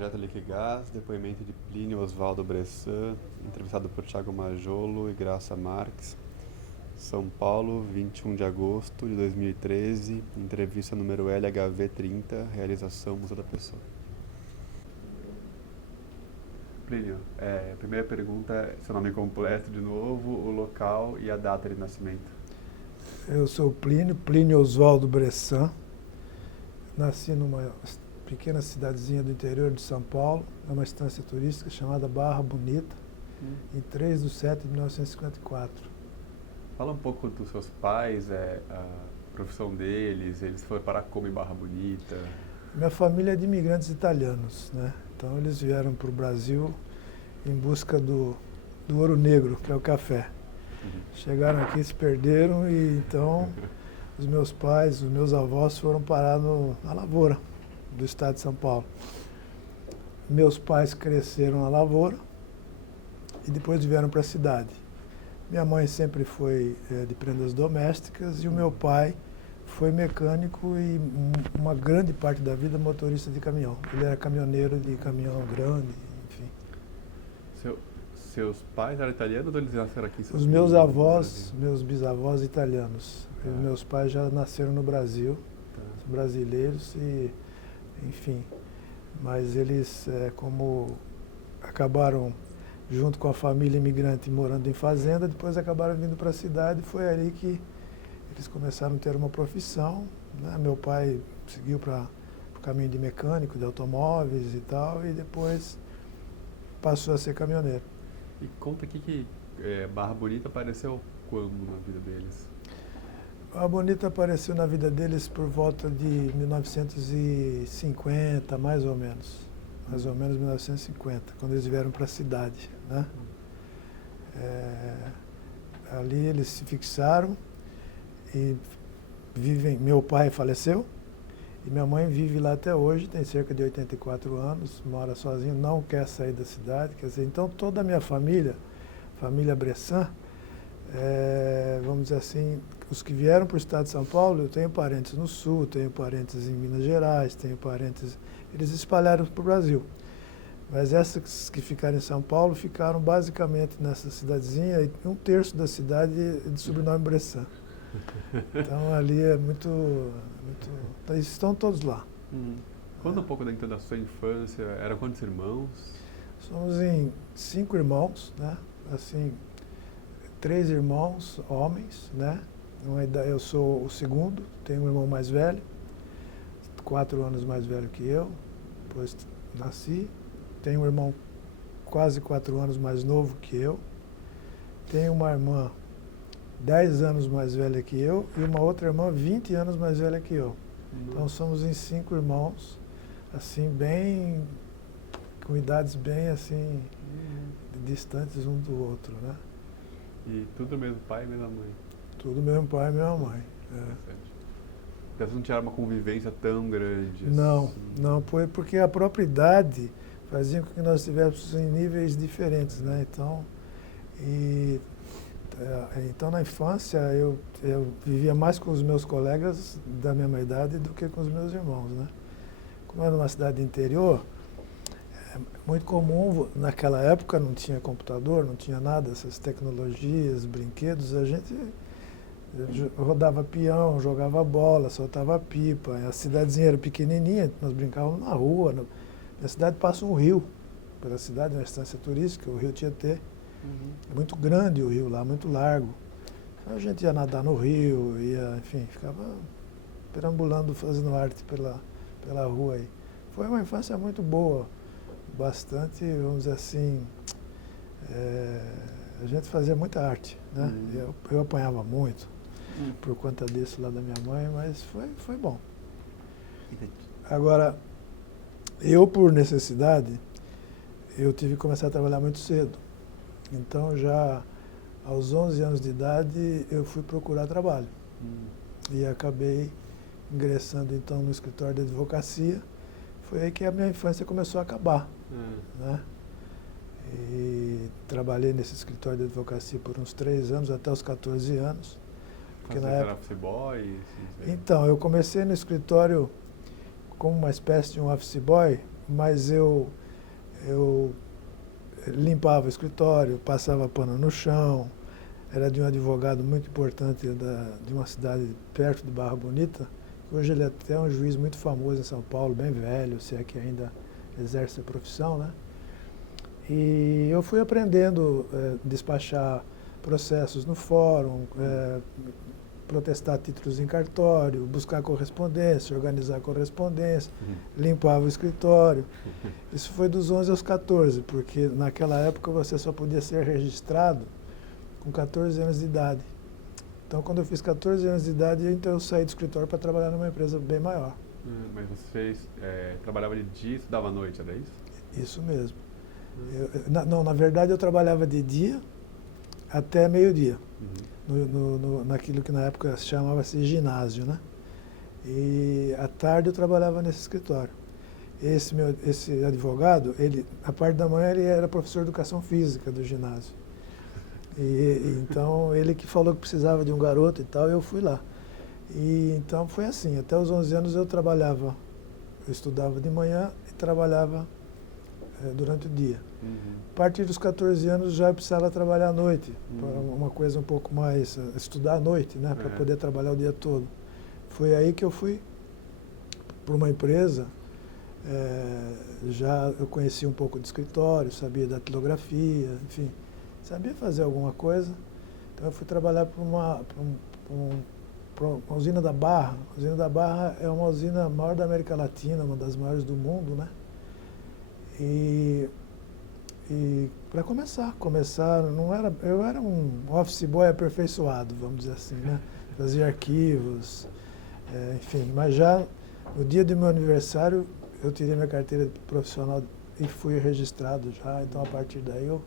Projeto Liquigás, depoimento de Plínio Oswaldo Bressan, entrevistado por Thiago Majolo e Graça Marques. São Paulo, 21 de agosto de 2013, entrevista número LHV30, realização Museu da Pessoa. Plínio, a primeira pergunta é seu nome completo de novo, o local e a data de nascimento. Eu sou Plínio Oswaldo Bressan. Nasci numa pequena cidadezinha do interior de São Paulo, numa estância turística chamada Barra Bonita, em 3 de setembro de 1954. Fala um pouco dos seus pais, a profissão deles, eles foram parar como em Barra Bonita? Minha família é de imigrantes italianos, né? Então eles vieram para o Brasil em busca do ouro negro, que é o café. Chegaram aqui, se perderam e então os meus pais, os meus avós foram parar na lavoura do estado de São Paulo. Meus pais cresceram na lavoura e depois vieram para a cidade. Minha mãe sempre foi de prendas domésticas e o meu pai foi mecânico e uma grande parte da vida motorista de caminhão. Ele era caminhoneiro de caminhão grande, enfim. Seus pais eram italianos ou eles nasceram aqui em São Paulo? Os meus avós, meus bisavós italianos. Meus pais já nasceram no Brasil, brasileiros e, enfim. Mas eles, como acabaram junto com a família imigrante morando em fazenda, depois acabaram vindo para a cidade, foi ali que eles começaram a ter uma profissão, né? Meu pai seguiu para o caminho de mecânico, de automóveis e tal, e depois passou a ser caminhoneiro. E conta aqui que Barra Bonita apareceu quando na vida deles? Barra Bonita apareceu na vida deles por volta de 1950, mais ou menos 1950, quando eles vieram para a cidade, né? Ali eles se fixaram e vivem. Meu pai faleceu e minha mãe vive lá até hoje, tem cerca de 84 anos, mora sozinha, não quer sair da cidade, quer dizer, então toda a minha família Bressan, vamos dizer assim, os que vieram para o estado de São Paulo, eu tenho parentes no sul, tenho parentes em Minas Gerais, tenho parentes, eles espalharam para o Brasil. Mas essas que ficaram em São Paulo ficaram basicamente nessa cidadezinha, e 1/3 da cidade de sobrenome Bressan. Então ali é muito então, eles estão todos lá. Conta um pouco da sua infância, eram quantos irmãos? Somos em 5 irmãos, né? Assim, 3 irmãos, homens, né? Eu sou o segundo, tenho um irmão mais velho, 4 anos mais velho que eu, depois nasci. Tenho um irmão quase 4 anos mais novo que eu. Tenho uma irmã 10 anos mais velha que eu e uma outra irmã 20 anos mais velha que eu. Então somos em 5 irmãos, assim, bem, com idades bem assim, distantes um do outro, né? E tudo mesmo pai e mesma mãe? Tudo mesmo pai e mesma mãe. Então vocês não tiveram uma convivência tão grande? Não, assim? não, porque a própria idade fazia com que nós estivéssemos em níveis diferentes, né? Então na infância eu vivia mais com os meus colegas da mesma idade do que com os meus irmãos, né? Como era numa cidade interior, é muito comum, naquela época não tinha computador, não tinha nada, essas tecnologias, brinquedos, a gente rodava peão, jogava bola, soltava pipa, a cidadezinha era pequenininha, nós brincávamos na rua. Na cidade passa um rio, pela cidade, uma estância turística, o rio Tietê. É muito grande o rio lá, muito largo. Então a gente ia nadar no rio, enfim, ficava perambulando, fazendo arte pela rua aí. Foi uma infância muito boa, bastante, vamos dizer assim, a gente fazia muita arte, né? Eu apanhava muito por conta disso lá da minha mãe, mas foi bom. Agora, eu por necessidade, eu tive que começar a trabalhar muito cedo. Então já aos 11 anos de idade eu fui procurar trabalho. E acabei ingressando então no escritório de advocacia. Foi aí que a minha infância começou a acabar, né? E trabalhei nesse escritório de advocacia por uns 3 anos, até os 14 anos. Porque na época... office boy? Então, eu comecei no escritório como uma espécie de um office boy, mas eu limpava o escritório, passava pano no chão, era de um advogado muito importante de uma cidade perto de Barra Bonita. Hoje ele é até um juiz muito famoso em São Paulo, bem velho, se é que ainda exerce a profissão, né? E eu fui aprendendo a despachar processos no fórum, protestar títulos em cartório, buscar correspondência, organizar correspondência, limpava o escritório. Isso foi dos 11 aos 14, porque naquela época você só podia ser registrado com 14 anos de idade. Então, quando eu fiz 14 anos de idade, então eu saí do escritório para trabalhar numa empresa bem maior. Mas você trabalhava de dia e estudava à noite, era isso? Isso mesmo. Na verdade, eu trabalhava de dia até meio-dia, naquilo que na época chamava-se ginásio, né? E à tarde eu trabalhava nesse escritório. Esse advogado, a parte da manhã ele era professor de educação física do ginásio. Então, ele que falou que precisava de um garoto e tal, eu fui lá. E então foi assim, até os 11 anos eu estudava de manhã e trabalhava durante o dia. A partir dos 14 anos já precisava trabalhar à noite, para uma coisa um pouco mais, estudar à noite, né, para poder trabalhar o dia todo. Foi aí que eu fui para uma empresa, já eu conhecia um pouco de escritório, sabia da datilografia, enfim, sabia fazer alguma coisa. Então eu fui trabalhar para uma usina da Barra. A usina da Barra é uma usina maior da América Latina, uma das maiores do mundo, né? E para começar, eu era um office boy aperfeiçoado, vamos dizer assim, né? Fazia arquivos, enfim, mas já no dia do meu aniversário eu tirei minha carteira profissional e fui registrado já, então a partir daí eu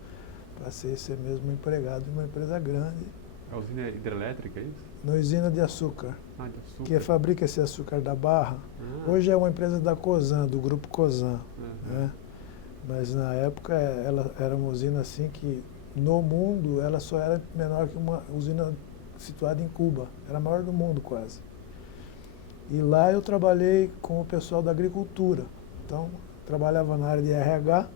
passei a ser mesmo empregado de uma empresa grande. A usina hidrelétrica, é isso? Na usina de açúcar, de açúcar. Que fabrica esse açúcar da Barra. Hoje é uma empresa da Cosan, do grupo Cosan, né? Mas na época ela era uma usina assim que no mundo ela só era menor que uma usina situada em Cuba, era a maior do mundo quase. E lá eu trabalhei com o pessoal da agricultura, então trabalhava na área de RH.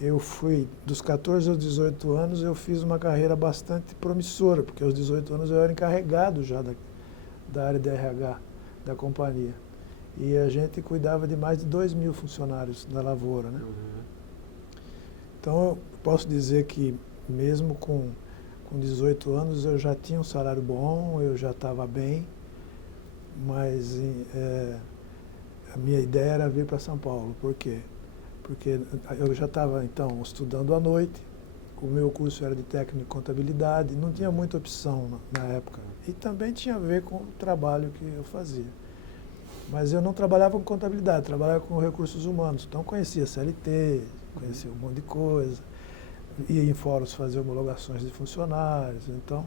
Eu fui, dos 14 aos 18 anos, eu fiz uma carreira bastante promissora, porque aos 18 anos eu era encarregado já da área de RH da companhia. E a gente cuidava de mais de 2.000 funcionários da lavoura, né? Então eu posso dizer que mesmo com 18 anos eu já tinha um salário bom, eu já estava bem, mas a minha ideia era vir para São Paulo. Por quê? Porque eu já estava, então, estudando à noite, o meu curso era de técnico em contabilidade, não tinha muita opção na época. E também tinha a ver com o trabalho que eu fazia. Mas eu não trabalhava com contabilidade, trabalhava com recursos humanos. Então conhecia CLT, conhecia um monte de coisa, ia em fóruns fazer homologações de funcionários, então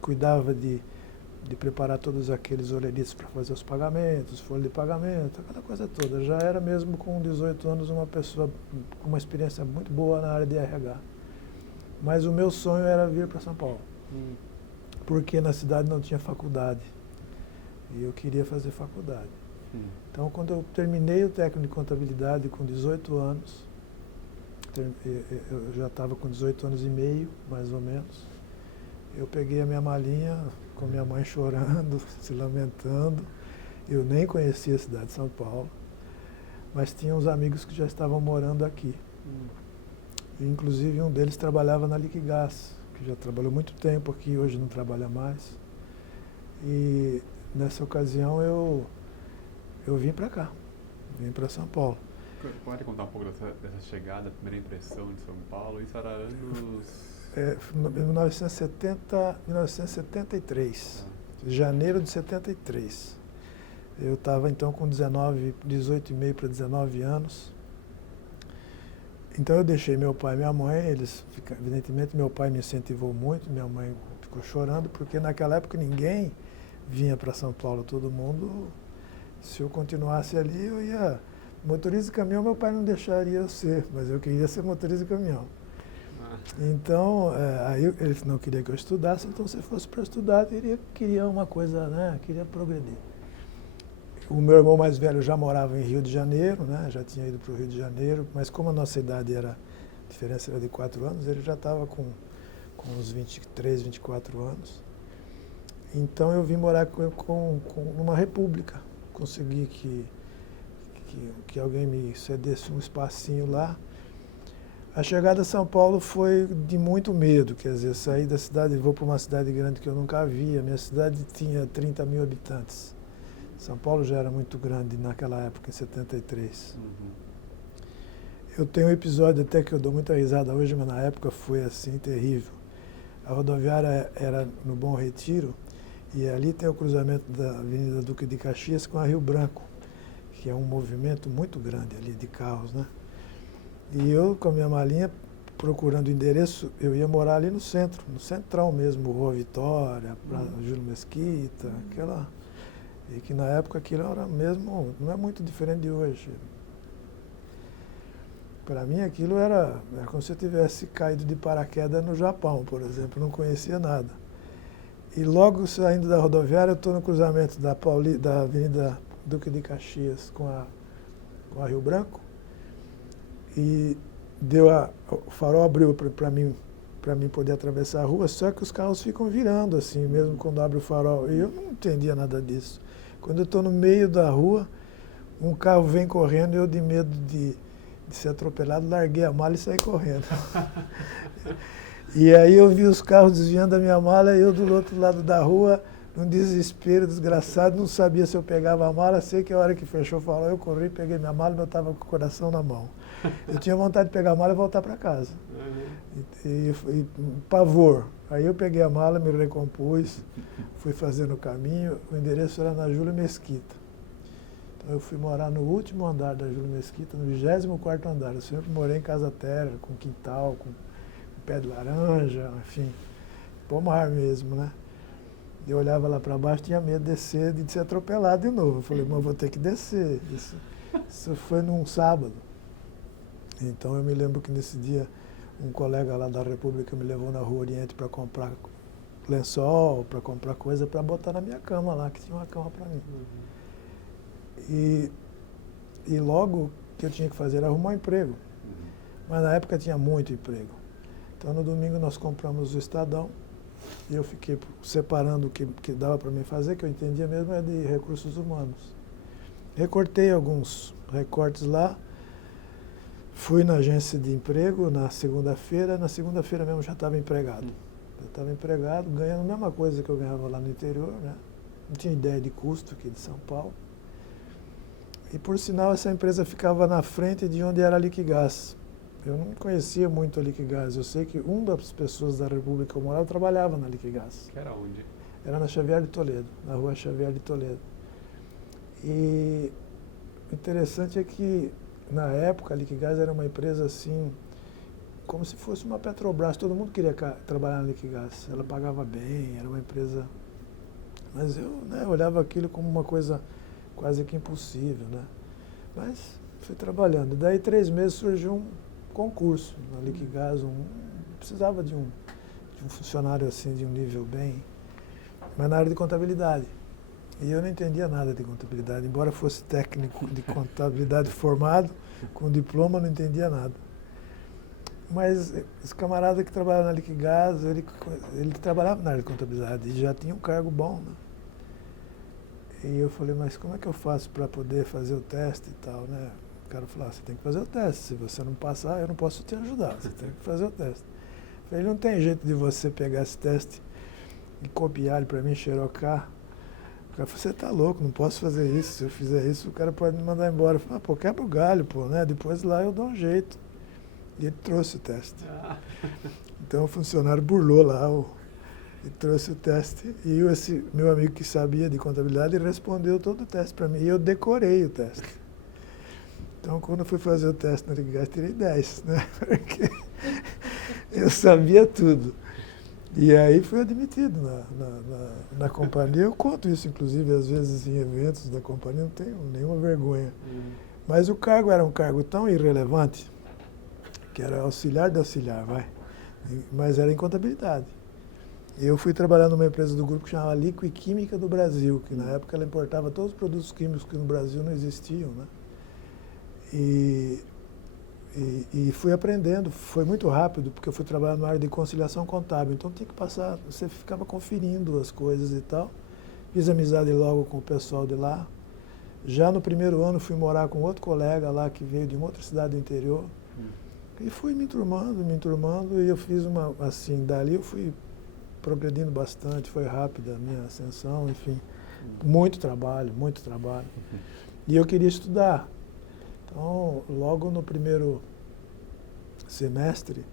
cuidava de preparar todos aqueles olerites para fazer os pagamentos, folha de pagamento, aquela coisa toda. Já era mesmo com 18 anos uma pessoa com uma experiência muito boa na área de RH. Mas o meu sonho era vir para São Paulo, porque na cidade não tinha faculdade e eu queria fazer faculdade. Então, quando eu terminei o técnico de contabilidade com 18 anos, eu já estava com 18 anos e meio, mais ou menos, eu peguei a minha malinha, com minha mãe chorando, se lamentando. Eu nem conhecia a cidade de São Paulo, mas tinha uns amigos que já estavam morando aqui. E, inclusive, um deles trabalhava na Liquigás, que já trabalhou muito tempo aqui, hoje não trabalha mais. E nessa ocasião eu vim para cá, vim para São Paulo. Pode contar um pouco dessa chegada, primeira impressão de São Paulo? Isso era anos... 1973, janeiro de 73. Eu estava então com 18 e meio para 19 anos. Então eu deixei meu pai e minha mãe, evidentemente meu pai me incentivou muito, minha mãe ficou chorando, porque naquela época ninguém vinha para São Paulo, todo mundo, se eu continuasse ali eu ia... Motorista de caminhão meu pai não deixaria eu ser, mas eu queria ser motorista de caminhão. Então, aí ele não queria que eu estudasse, então se fosse para estudar, queria uma coisa, né? Queria progredir. O meu irmão mais velho já morava em Rio de Janeiro, né? Já tinha ido para o Rio de Janeiro, mas como a nossa idade a diferença era de 4 anos, ele já estava com uns 23, 24 anos. Então eu vim morar numa república. Consegui que alguém me cedesse um espacinho lá. A chegada a São Paulo foi de muito medo, quer dizer, saí da cidade e vou para uma cidade grande que eu nunca vi. A minha cidade tinha 30 mil habitantes. São Paulo já era muito grande naquela época, em 73. Eu tenho um episódio até que eu dou muita risada hoje, mas na época foi assim, terrível. A rodoviária era no Bom Retiro e ali tem o cruzamento da Avenida Duque de Caxias com a Rio Branco, que é um movimento muito grande ali de carros, né? E eu, com a minha malinha, procurando endereço, eu ia morar ali no centro, no centrão mesmo, Rua Vitória, Júlio Mesquita, aquela... E que na época aquilo era mesmo, não é muito diferente de hoje. Para mim aquilo era como se eu tivesse caído de paraquedas no Japão, por exemplo, não conhecia nada. E logo saindo da rodoviária, eu estou no cruzamento da Avenida Duque de Caxias com a Rio Branco, e o farol abriu para mim poder atravessar a rua, só que os carros ficam virando assim, mesmo quando abre o farol. E eu não entendia nada disso. Quando eu estou no meio da rua, um carro vem correndo e eu, de medo de ser atropelado, larguei a mala e saí correndo. E aí eu vi os carros desviando da minha mala e eu do outro lado da rua, num desespero desgraçado, não sabia se eu pegava a mala. Sei que a hora que fechou o farol, eu corri, peguei minha mala e eu estava com o coração na mão. Eu tinha vontade de pegar a mala e voltar para casa. E pavor. Aí eu peguei a mala, me recompus, fui fazendo o caminho. O endereço era na Júlio Mesquita. Então eu fui morar no último andar da Júlio Mesquita, no 24º andar. Eu sempre morei em casa térrea, com quintal, com pé de laranja, enfim, pomar mesmo, né? Eu olhava lá para baixo, tinha medo de descer, de ser atropelado de novo. Eu falei, mas eu vou ter que descer. Isso foi num sábado. Então eu me lembro que nesse dia um colega lá da República me levou na Rua Oriente para comprar lençol, para comprar coisa para botar na minha cama lá, que tinha uma cama para mim. E logo que eu tinha que fazer era arrumar um emprego. Mas na época tinha muito emprego. Então no domingo nós compramos o Estadão e eu fiquei separando o que dava para mim fazer, que eu entendia mesmo é de recursos humanos. Recortei alguns recortes lá. Fui na agência de emprego na segunda-feira mesmo já estava empregado. Eu estava empregado, ganhando a mesma coisa que eu ganhava lá no interior, né? Não tinha ideia de custo aqui de São Paulo. E por sinal essa empresa ficava na frente de onde era a Liquigás. Eu não conhecia muito a Liquigás, eu sei que uma das pessoas da República que eu morava trabalhava na Liquigás. Que era onde? Era na Xavier de Toledo, na Rua Xavier de Toledo. E o interessante é que na época, a Liquigás era uma empresa assim, como se fosse uma Petrobras. Todo mundo queria trabalhar na Liquigás. Ela pagava bem, era uma empresa... Mas eu, né, olhava aquilo como uma coisa quase que impossível, né? Mas fui trabalhando. Daí 3 meses surgiu um concurso na Liquigás. Precisava de um funcionário assim, de um nível bem... Mas na área de contabilidade. E eu não entendia nada de contabilidade, embora fosse técnico de contabilidade formado, com diploma, não entendia nada. Mas esse camarada que trabalhava na Liquigás, ele trabalhava na área de contabilidade e já tinha um cargo bom, né? E eu falei, mas como é que eu faço para poder fazer o teste e tal, né? O cara falou, você tem que fazer o teste, se você não passar, eu não posso te ajudar, você tem que fazer o teste. Eu falei, não tem jeito de você pegar esse teste e copiar ele para mim, xerocar. O cara falou, você tá louco, não posso fazer isso, se eu fizer isso o cara pode me mandar embora. Eu falei, pô, quebra o galho, pô, né? Depois lá eu dou um jeito. E ele trouxe o teste. Então o funcionário burlou lá e trouxe o teste. E esse meu amigo que sabia de contabilidade respondeu todo o teste para mim. E eu decorei o teste. Então quando eu fui fazer o teste na Liquigás, tirei 10, né? Porque eu sabia tudo. E aí fui admitido na companhia. Eu conto isso, inclusive, às vezes em eventos da companhia, não tenho nenhuma vergonha. Mas o cargo era um cargo tão irrelevante, que era auxiliar de auxiliar, vai. Mas era em contabilidade. Eu fui trabalhar numa empresa do grupo que chamava Liquiquímica do Brasil, que na época ela importava todos os produtos químicos que no Brasil não existiam, né? E fui aprendendo, foi muito rápido, porque eu fui trabalhar na área de conciliação contábil, então tinha que passar, você ficava conferindo as coisas e tal. Fiz amizade logo com o pessoal de lá. Já no primeiro ano fui morar com outro colega lá que veio de uma outra cidade do interior. E fui me enturmando, e eu fiz uma, assim, dali eu fui progredindo bastante, foi rápida a minha ascensão, enfim. Muito trabalho, muito trabalho. E eu queria estudar. Então, logo no primeiro semestre,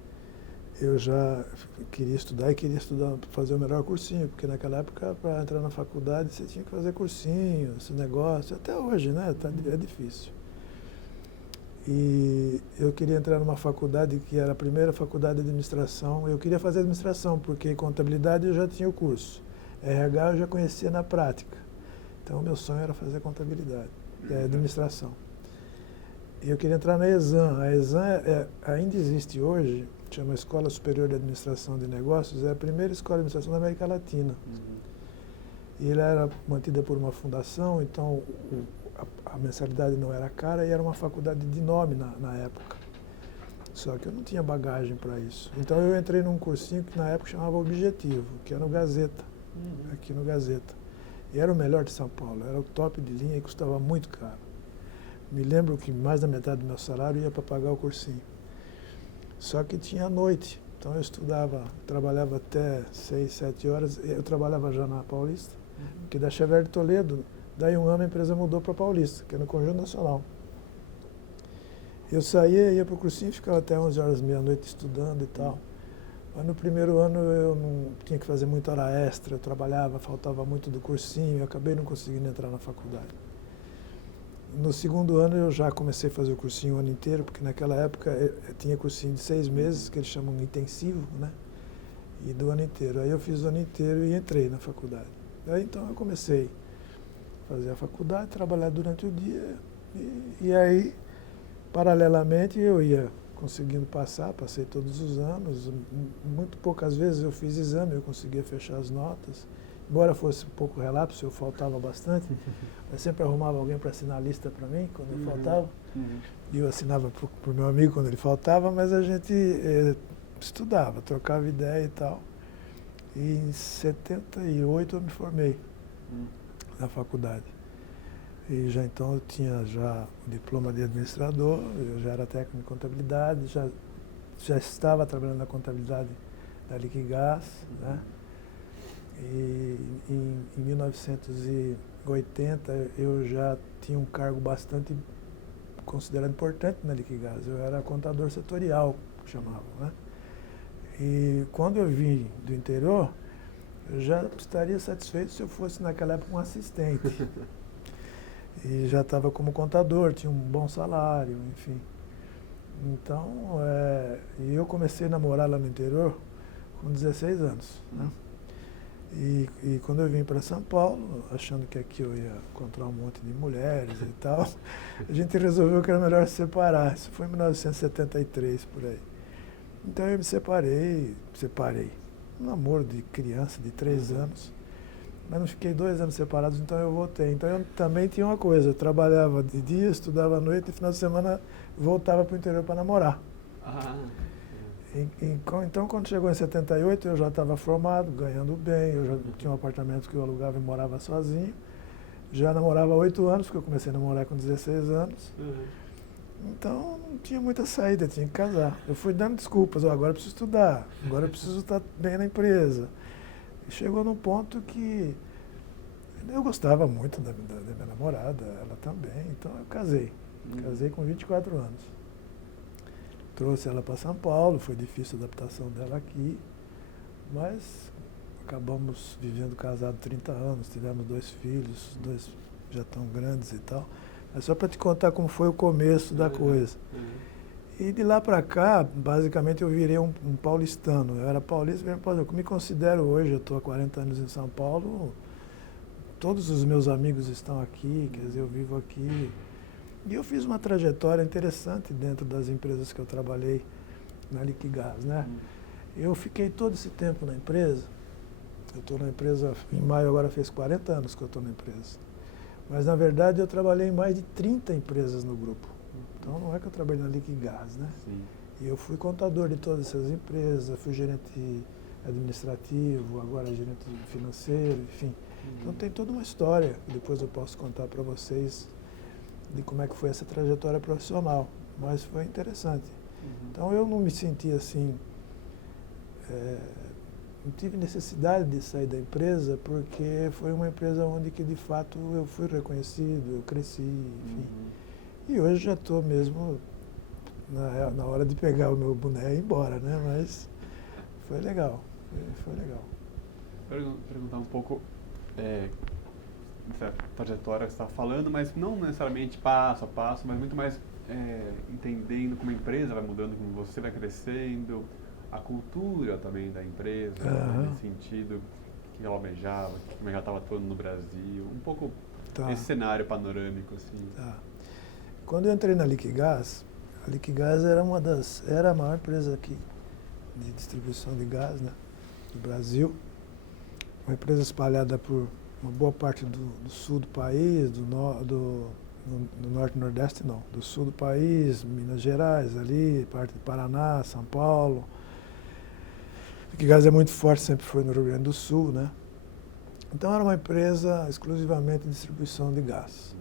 eu já queria estudar e queria estudar, fazer o melhor cursinho, porque naquela época, para entrar na faculdade, você tinha que fazer cursinho, esse negócio, até hoje, né? É difícil. E eu queria entrar numa faculdade que era a primeira faculdade de administração. Eu queria fazer administração, porque contabilidade eu já tinha o curso. RH eu já conhecia na prática. Então, o meu sonho era fazer contabilidade, administração. E eu queria entrar na ESAM. A ESAM ainda existe hoje, chama Escola Superior de Administração de Negócios, é a primeira escola de administração da América Latina. E ela era mantida por uma fundação, então a mensalidade não era cara e era uma faculdade de nome na época. Só que eu não tinha bagagem para isso. Então eu entrei num cursinho que na época chamava Objetivo, que era no Gazeta, aqui no Gazeta. E era o melhor de São Paulo, era o top de linha e custava muito caro. Me lembro que mais da metade do meu salário ia para pagar o cursinho. Só que tinha noite, então eu estudava, trabalhava até 6, 7 horas. Eu trabalhava já na Paulista, que da Xavier de Toledo, daí um ano a empresa mudou para Paulista, que é no Conjunto Nacional. Eu saía, ia para o cursinho, ficava até 11 horas, meia-noite estudando e tal. Mas no primeiro ano eu não tinha que fazer muita hora extra, eu trabalhava, faltava muito do cursinho, eu acabei não conseguindo entrar na faculdade. No segundo ano eu já comecei a fazer o cursinho o ano inteiro, porque naquela época tinha cursinho de 6 meses, que eles chamam intensivo, né? E do ano inteiro. Aí eu fiz o ano inteiro e entrei na faculdade. Aí então eu comecei a fazer a faculdade, trabalhar durante o dia, e aí, paralelamente, eu ia conseguindo passar, passei todos os anos. Muito poucas vezes eu fiz exame, eu conseguia fechar as notas. Embora fosse um pouco relapso, eu faltava bastante. Eu sempre arrumava alguém para assinar a lista para mim, quando eu faltava. E eu assinava para o meu amigo quando ele faltava, mas a gente estudava, trocava ideia e tal. E em 78 eu me formei na faculdade. E já então eu tinha já o diploma de administrador, eu já era técnico de contabilidade, já estava trabalhando na contabilidade da Liquigás, né? E em 1980 eu já tinha um cargo bastante considerado importante na Liquigás. Eu era contador setorial, que chamavam, né? E quando eu vim do interior, eu já estaria satisfeito se eu fosse naquela época um assistente. E já estava como contador, tinha um bom salário, enfim. Então, eu comecei a namorar lá no interior com 16 anos, né? E quando eu vim para São Paulo, achando que aqui eu ia encontrar um monte de mulheres e tal, a gente resolveu que era melhor se separar. Isso foi em 1973, por aí. Então eu me separei. Um namoro de criança, de 3 anos. Mas não fiquei 2 anos separados, então eu voltei. Então eu também tinha uma coisa, eu trabalhava de dia, estudava à noite, e no final de semana voltava para o interior para namorar. Então, quando chegou em 78, eu já estava formado, ganhando bem, eu já tinha um apartamento que eu alugava e morava sozinho. Já namorava há 8 anos, porque eu comecei a namorar com 16 anos. Então, não tinha muita saída, tinha que casar. Eu fui dando desculpas, agora eu preciso estudar, agora eu preciso estar bem na empresa. E chegou num ponto que eu gostava muito da minha namorada, ela também, então eu casei. Casei com 24 anos. Trouxe ela para São Paulo, foi difícil a adaptação dela aqui, mas acabamos vivendo casados 30 anos, tivemos 2 filhos, 2 já estão grandes e tal. Mas só para te contar como foi o começo da coisa. E de lá para cá, basicamente eu virei um paulistano. Eu era paulista, eu me considero hoje, eu estou há 40 anos em São Paulo, todos os meus amigos estão aqui, quer dizer, eu vivo aqui. E eu fiz uma trajetória interessante dentro das empresas que eu trabalhei na Liquigás, né? Eu fiquei todo esse tempo na empresa Eu estou na empresa, em maio agora fez 40 anos que eu estou na empresa. Mas, na verdade, eu trabalhei em mais de 30 empresas no grupo. Então, não é que eu trabalhei na Liquigás, né? Sim. E eu fui contador de todas essas empresas, fui gerente administrativo, agora gerente financeiro, enfim. Então, tem toda uma história que depois eu posso contar para vocês de como é que foi essa trajetória profissional. Mas foi interessante. Então, eu não me senti assim... não tive necessidade de sair da empresa porque foi uma empresa onde que de fato eu fui reconhecido, eu cresci, enfim. E hoje já estou mesmo na hora de pegar o meu boné e ir embora, né? Mas foi legal, foi legal. Perguntar um pouco dessa trajetória que você está falando, mas não necessariamente passo a passo, mas muito mais entendendo como a empresa vai mudando, como você vai crescendo, a cultura também da empresa, né, nesse sentido, que ela almejava, como ela estava atuando no Brasil, um pouco esse cenário panorâmico, assim. Tá. Quando eu entrei na Liquigás, a Liquigás era a maior empresa aqui de distribuição de gás, né, do Brasil, uma empresa espalhada por uma boa parte do sul do país, do norte e nordeste não, do sul do país, Minas Gerais ali, parte do Paraná, São Paulo. Liquigás é muito forte, sempre foi no Rio Grande do Sul, né? Então era uma empresa exclusivamente de distribuição de gás.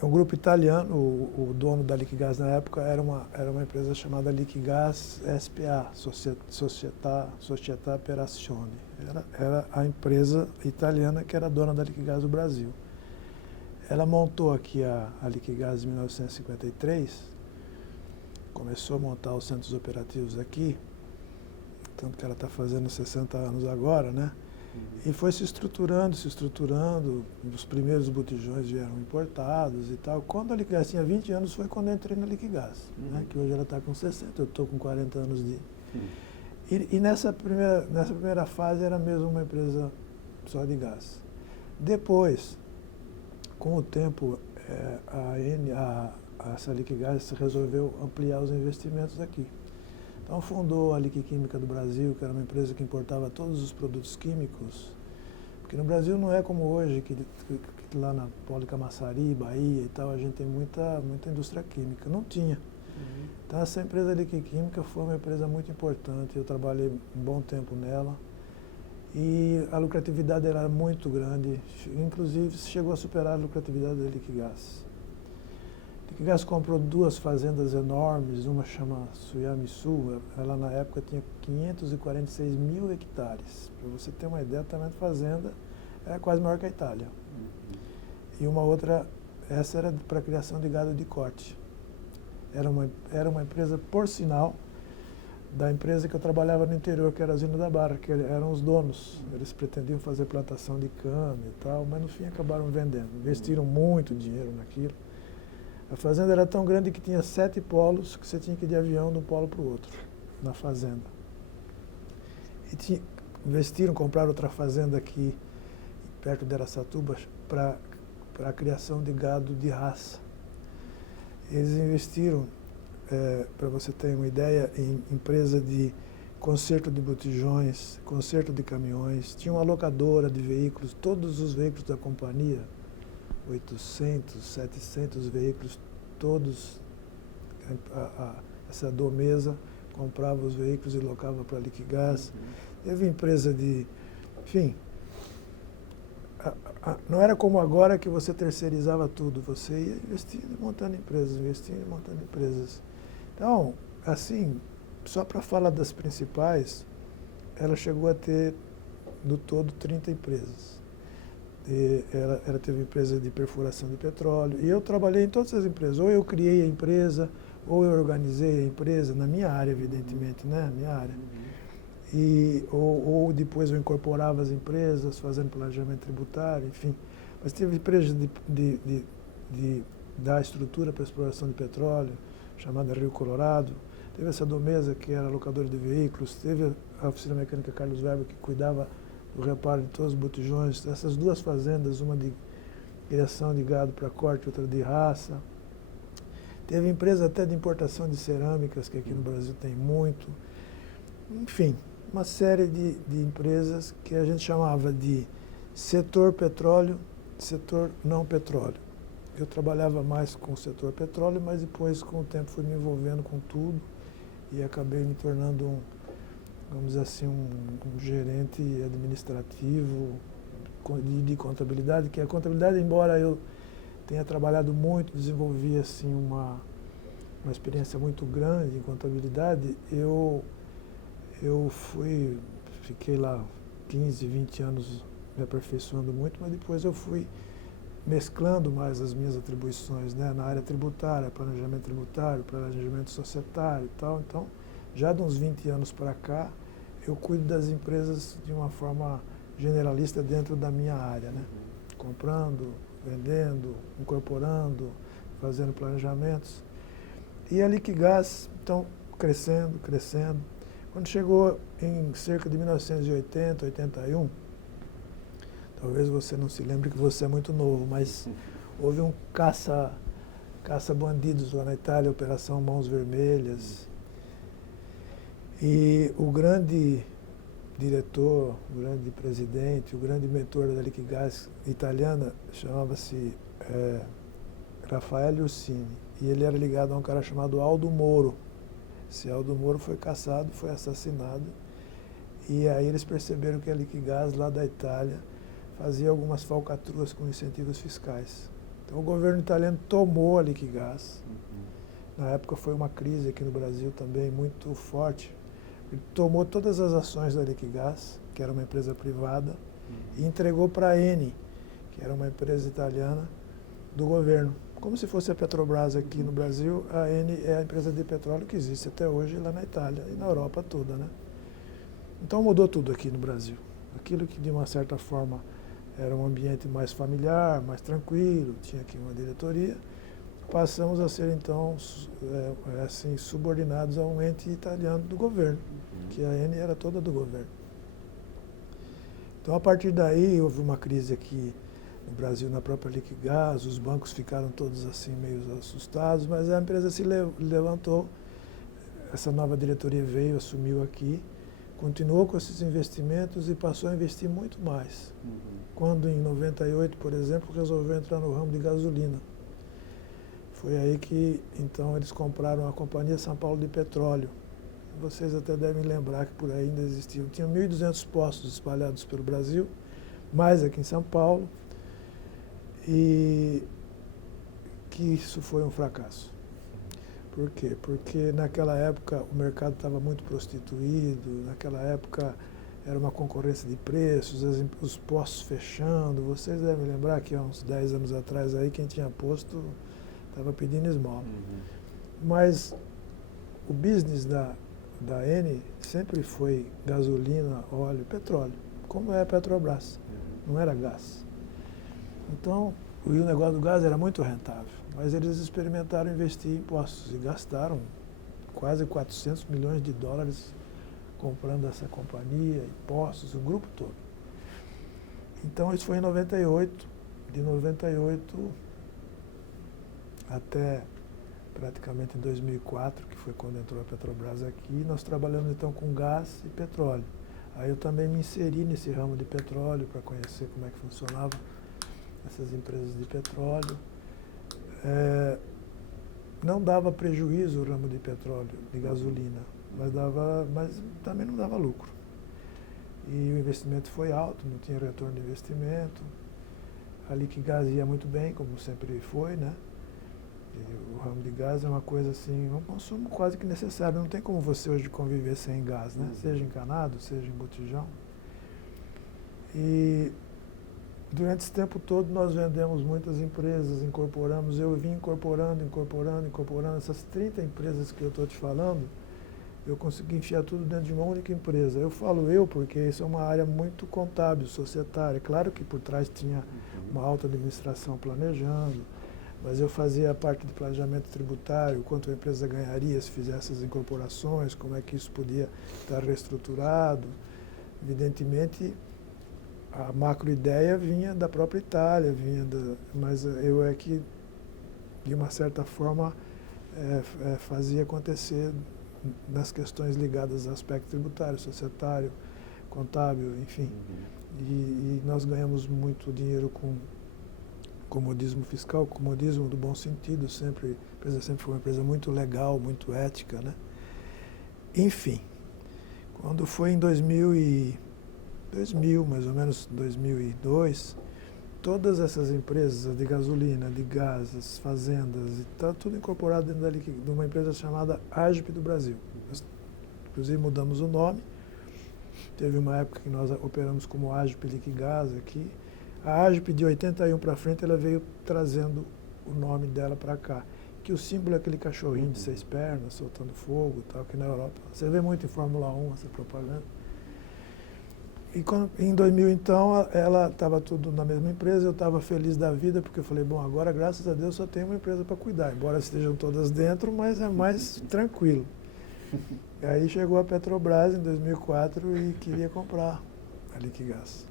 É um grupo italiano, o dono da Liquigás na época era uma empresa chamada Liquigás S.p.A., Società per Azioni. Era a empresa italiana que era dona da Liquigás do Brasil. Ela montou aqui a Liquigás em 1953, começou a montar os centros operativos aqui, tanto que ela está fazendo 60 anos agora, né? E foi se estruturando, os primeiros botijões vieram importados e tal. Quando a Liquigás tinha 20 anos foi quando eu entrei na Liquigás, né? Que hoje ela está com 60, eu estou com 40 anos de... E nessa primeira fase era mesmo uma empresa só de gás. Depois, com o tempo, essa Liquigás resolveu ampliar os investimentos aqui. Então fundou a Liquiquímica do Brasil, que era uma empresa que importava todos os produtos químicos, porque no Brasil não é como hoje, que lá na Poli Camaçari, Bahia e tal, a gente tem muita indústria química. Não tinha. Então essa empresa Liquiquímica foi uma empresa muito importante, eu trabalhei um bom tempo nela e a lucratividade era muito grande, inclusive chegou a superar a lucratividade da Liquigás. A Liquigás comprou 2 fazendas enormes, uma chama Suyami-Sul, ela na época tinha 546 mil hectares. Para você ter uma ideia, o tamanho da fazenda era quase maior que a Itália. E uma outra, essa era para criação de gado de corte. Era uma empresa, por sinal, da empresa que eu trabalhava no interior, que era a Usina da Barra, que eram os donos. Eles pretendiam fazer plantação de cana e tal, mas no fim acabaram vendendo. Investiram muito dinheiro naquilo. A fazenda era tão grande que tinha 7 polos que você tinha que ir de avião de um polo para o outro, na fazenda. E investiram, compraram outra fazenda aqui, perto de Araçatuba, para a criação de gado de raça. Eles investiram, para você ter uma ideia, em empresa de conserto de botijões, conserto de caminhões, tinha uma locadora de veículos, todos os veículos da companhia, 800, 700 veículos, todos, essa Domesa comprava os veículos e locava para a Liquigás. Teve empresa de, enfim, não era como agora que você terceirizava tudo, você ia investindo e montando empresas, Então, assim, só para falar das principais, ela chegou a ter, no todo, 30 empresas. Ela teve empresa de perfuração de petróleo, e eu trabalhei em todas as empresas. Ou eu criei a empresa, ou eu organizei a empresa, na minha área, evidentemente, né? Minha área. Ou depois eu incorporava as empresas, fazendo planejamento tributário, enfim. Mas teve empresa da estrutura para exploração de petróleo, chamada Rio Colorado. Teve essa Domesa, que era locadora de veículos. Teve a oficina mecânica Carlos Weber, que cuidava do reparo de todos os botijões. Essas 2 fazendas, uma de criação de gado para corte, outra de raça. Teve empresa até de importação de cerâmicas, que aqui no Brasil tem muito. Enfim, uma série de empresas que a gente chamava de setor petróleo, setor não petróleo. Eu trabalhava mais com o setor petróleo, mas depois, com o tempo, fui me envolvendo com tudo e acabei me tornando vamos dizer assim, um gerente administrativo de contabilidade, que a contabilidade, embora eu tenha trabalhado muito, desenvolvi assim uma experiência muito grande em contabilidade, eu fiquei lá 15, 20 anos me aperfeiçoando muito, mas depois eu fui mesclando mais as minhas atribuições, né, na área tributária, planejamento societário e tal. Então, já de uns 20 anos para cá, eu cuido das empresas de uma forma generalista dentro da minha área, né? Comprando, vendendo, incorporando, fazendo planejamentos. E a Liquigás, então, crescendo, crescendo. Quando chegou em cerca de 1980, 81, talvez você não se lembre que você é muito novo, mas houve um caça-bandidos lá na Itália, Operação Mãos Vermelhas. E o grande diretor, o grande presidente, o grande mentor da Liquigás italiana chamava-se Raffaele Ursini. E ele era ligado a um cara chamado Aldo Moro. Esse Aldo Moro foi caçado, foi assassinado. E aí eles perceberam que a Liquigás, lá da Itália, fazia algumas falcatruas com incentivos fiscais. Então o governo italiano tomou a Liquigás. Na época foi uma crise aqui no Brasil também muito forte. Ele tomou todas as ações da Liquigás, que era uma empresa privada, e entregou para a Eni, que era uma empresa italiana do governo. Como se fosse a Petrobras aqui no Brasil, a Eni é a empresa de petróleo que existe até hoje lá na Itália e na Europa toda, né? Então mudou tudo aqui no Brasil. Aquilo que de uma certa forma era um ambiente mais familiar, mais tranquilo, tinha aqui uma diretoria, passamos a ser então assim, subordinados a um ente italiano do governo, que a Eni era toda do governo. Então a partir daí houve uma crise aqui no Brasil, na própria Liquigás, os bancos ficaram todos assim meio assustados, mas a empresa se levantou, essa nova diretoria veio, assumiu aqui, continuou com esses investimentos e passou a investir muito mais. Quando em 98, por exemplo, resolveu entrar no ramo de gasolina. Foi aí que, então, eles compraram a Companhia São Paulo de Petróleo. Vocês até devem lembrar que por aí ainda existiam. Tinha 1.200 postos espalhados pelo Brasil, mais aqui em São Paulo, e que isso foi um fracasso. Por quê? Porque naquela época o mercado estava muito prostituído, naquela época era uma concorrência de preços, os postos fechando. Vocês devem lembrar que há uns 10 anos atrás aí quem tinha posto estava pedindo esmola. Mas o business da Eni sempre foi gasolina, óleo, petróleo, como é a Petrobras, não era gás. Então, o negócio do gás era muito rentável, mas eles experimentaram investir em postos e gastaram quase 400 milhões de dólares comprando essa companhia, postos, o grupo todo. Então, isso foi em 98, de 98 até praticamente em 2004, que foi quando entrou a Petrobras aqui, nós trabalhamos então com gás e petróleo. Aí eu também me inseri nesse ramo de petróleo para conhecer como é que funcionava essas empresas de petróleo. Não dava prejuízo o ramo de petróleo, de gasolina, mas também não dava lucro. E o investimento foi alto, não tinha retorno de investimento. A Liquigás ia muito bem, como sempre foi, né? E o ramo de gás é uma coisa assim, um consumo quase que necessário. Não tem como você hoje conviver sem gás, né? Seja encanado, seja em botijão. E durante esse tempo todo nós vendemos muitas empresas, incorporamos, eu vim incorporando essas 30 empresas que eu estou te falando, eu consegui enfiar tudo dentro de uma única empresa. Eu falo eu porque isso é uma área muito contábil, societária. Claro que por trás tinha uma alta administração planejando, mas eu fazia a parte de planejamento tributário, quanto a empresa ganharia se fizesse as incorporações, como é que isso podia estar reestruturado. Evidentemente, a macroideia vinha da própria Itália, mas eu que, de uma certa forma, fazia acontecer nas questões ligadas ao aspecto tributário, societário, contábil, enfim. E nós ganhamos muito dinheiro com comodismo fiscal, comodismo do bom sentido, sempre, a empresa sempre foi uma empresa muito legal, muito ética, né? Enfim, quando foi em 2000, mais ou menos 2002, todas essas empresas de gasolina, de gás, as fazendas, está tudo incorporado dentro de uma empresa chamada AGP do Brasil. Nós, inclusive mudamos o nome, teve uma época que nós operamos como AGP Liquigás aqui. A AGP de 81 para frente, ela veio trazendo o nome dela para cá. Que o símbolo é aquele cachorrinho de 6 pernas, soltando fogo, tal, que na Europa. Você vê muito em Fórmula 1 essa propaganda. E em 2000, então, ela estava tudo na mesma empresa, eu estava feliz da vida, porque eu falei, bom, agora, graças a Deus, só tem uma empresa para cuidar. Embora estejam todas dentro, mas é mais tranquilo. E aí chegou a Petrobras em 2004 e queria comprar a Liquigás.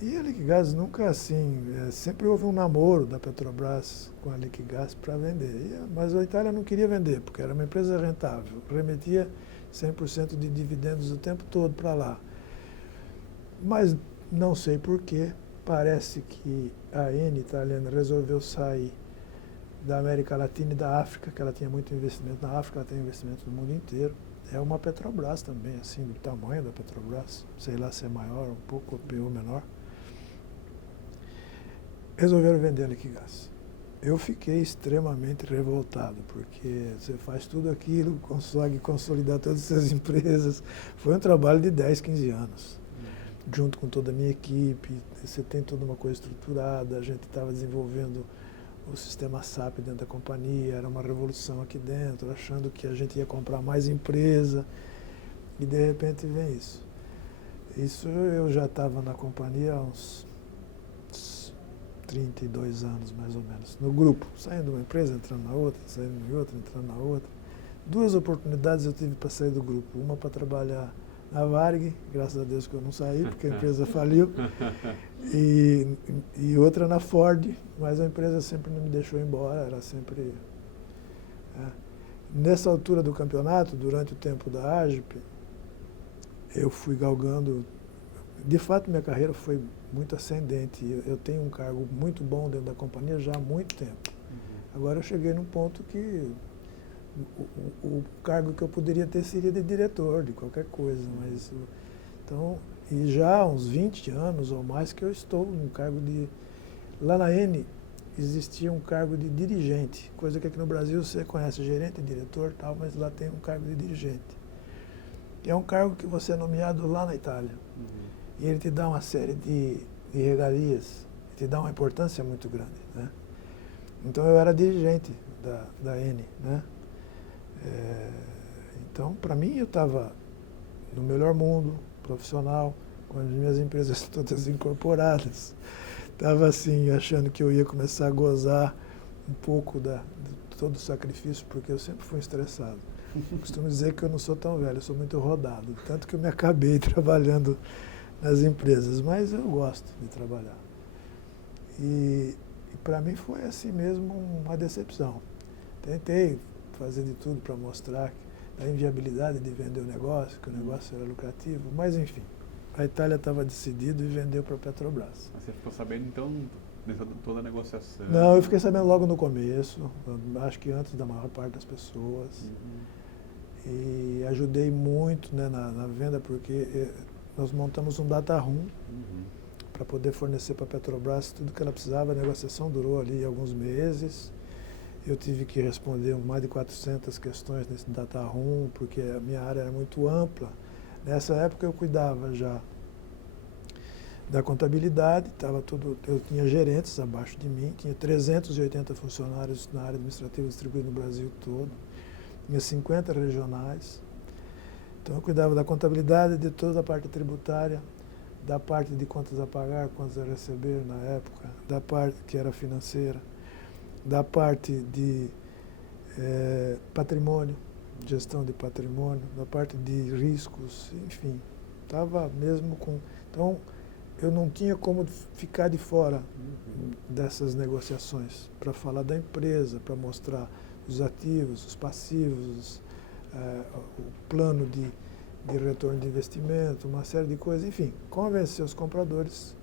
E a Liquigás nunca assim, sempre houve um namoro da Petrobras com a Liquigás para vender. Mas a Itália não queria vender, porque era uma empresa rentável, remetia 100% de dividendos o tempo todo para lá. Mas não sei porquê, parece que a Eni italiana resolveu sair da América Latina e da África, que ela tinha muito investimento na África, ela tem investimento no mundo inteiro. É uma Petrobras também, assim, do tamanho da Petrobras, sei lá se é maior, um pouco ou menor. Resolveram vender a Liquigás. Eu fiquei extremamente revoltado, porque você faz tudo aquilo, consegue consolidar todas essas empresas. Foi um trabalho de 10, 15 anos, junto com toda a minha equipe. Você tem toda uma coisa estruturada, a gente estava desenvolvendo o sistema SAP dentro da companhia, era uma revolução aqui dentro, achando que a gente ia comprar mais empresa, e de repente vem isso. Isso eu já estava na companhia há uns 32 anos, mais ou menos, no grupo, saindo de uma empresa, entrando na outra, saindo de outra, entrando na outra. 2 oportunidades eu tive para sair do grupo, uma para trabalhar na Varig, graças a Deus que eu não saí, porque a empresa faliu, e outra na Ford, mas a empresa sempre não me deixou embora, era sempre... Nessa altura do campeonato, durante o tempo da AGP, eu fui galgando, de fato minha carreira foi muito ascendente, eu tenho um cargo muito bom dentro da companhia já há muito tempo. Agora eu cheguei num ponto que o cargo que eu poderia ter seria de diretor, de qualquer coisa, mas então, e já há uns 20 anos ou mais que eu estou num cargo de... Lá na Eni existia um cargo de dirigente, coisa que aqui no Brasil você conhece, gerente, diretor, tal, mas lá tem um cargo de dirigente. É um cargo que você é nomeado lá na Itália. E ele te dá uma série de regalias, te dá uma importância muito grande, né? Então eu era dirigente da Eni, né? Então, para mim, eu estava no melhor mundo profissional, com as minhas empresas todas incorporadas. Estava assim, achando que eu ia começar a gozar um pouco de todo o sacrifício, porque eu sempre fui estressado. Costumo dizer que eu não sou tão velho, eu sou muito rodado, tanto que eu me acabei trabalhando nas empresas, mas eu gosto de trabalhar. E para mim foi assim mesmo uma decepção. Tentei fazer de tudo para mostrar a inviabilidade de vender o negócio, que o negócio era lucrativo, mas enfim, a Itália estava decidida e vendeu para a Petrobras. Mas você ficou sabendo então de toda a negociação? Não, eu fiquei sabendo logo no começo, acho que antes da maior parte das pessoas. E ajudei muito, né, na venda, porque nós montamos um data room para poder fornecer para a Petrobras tudo que ela precisava. A negociação durou ali alguns meses. Eu tive que responder mais de 400 questões nesse data room, porque a minha área era muito ampla. Nessa época eu cuidava já da contabilidade, eu tinha gerentes abaixo de mim, tinha 380 funcionários na área administrativa distribuída no Brasil todo, tinha 50 regionais. Então eu cuidava da contabilidade, de toda a parte tributária, da parte de contas a pagar, contas a receber na época, da parte que era financeira, da parte de patrimônio, gestão de patrimônio, da parte de riscos, enfim, estava mesmo com... Então, eu não tinha como ficar de fora dessas negociações, para falar da empresa, para mostrar os ativos, os passivos, o plano de retorno de investimento, uma série de coisas, enfim, convencer os compradores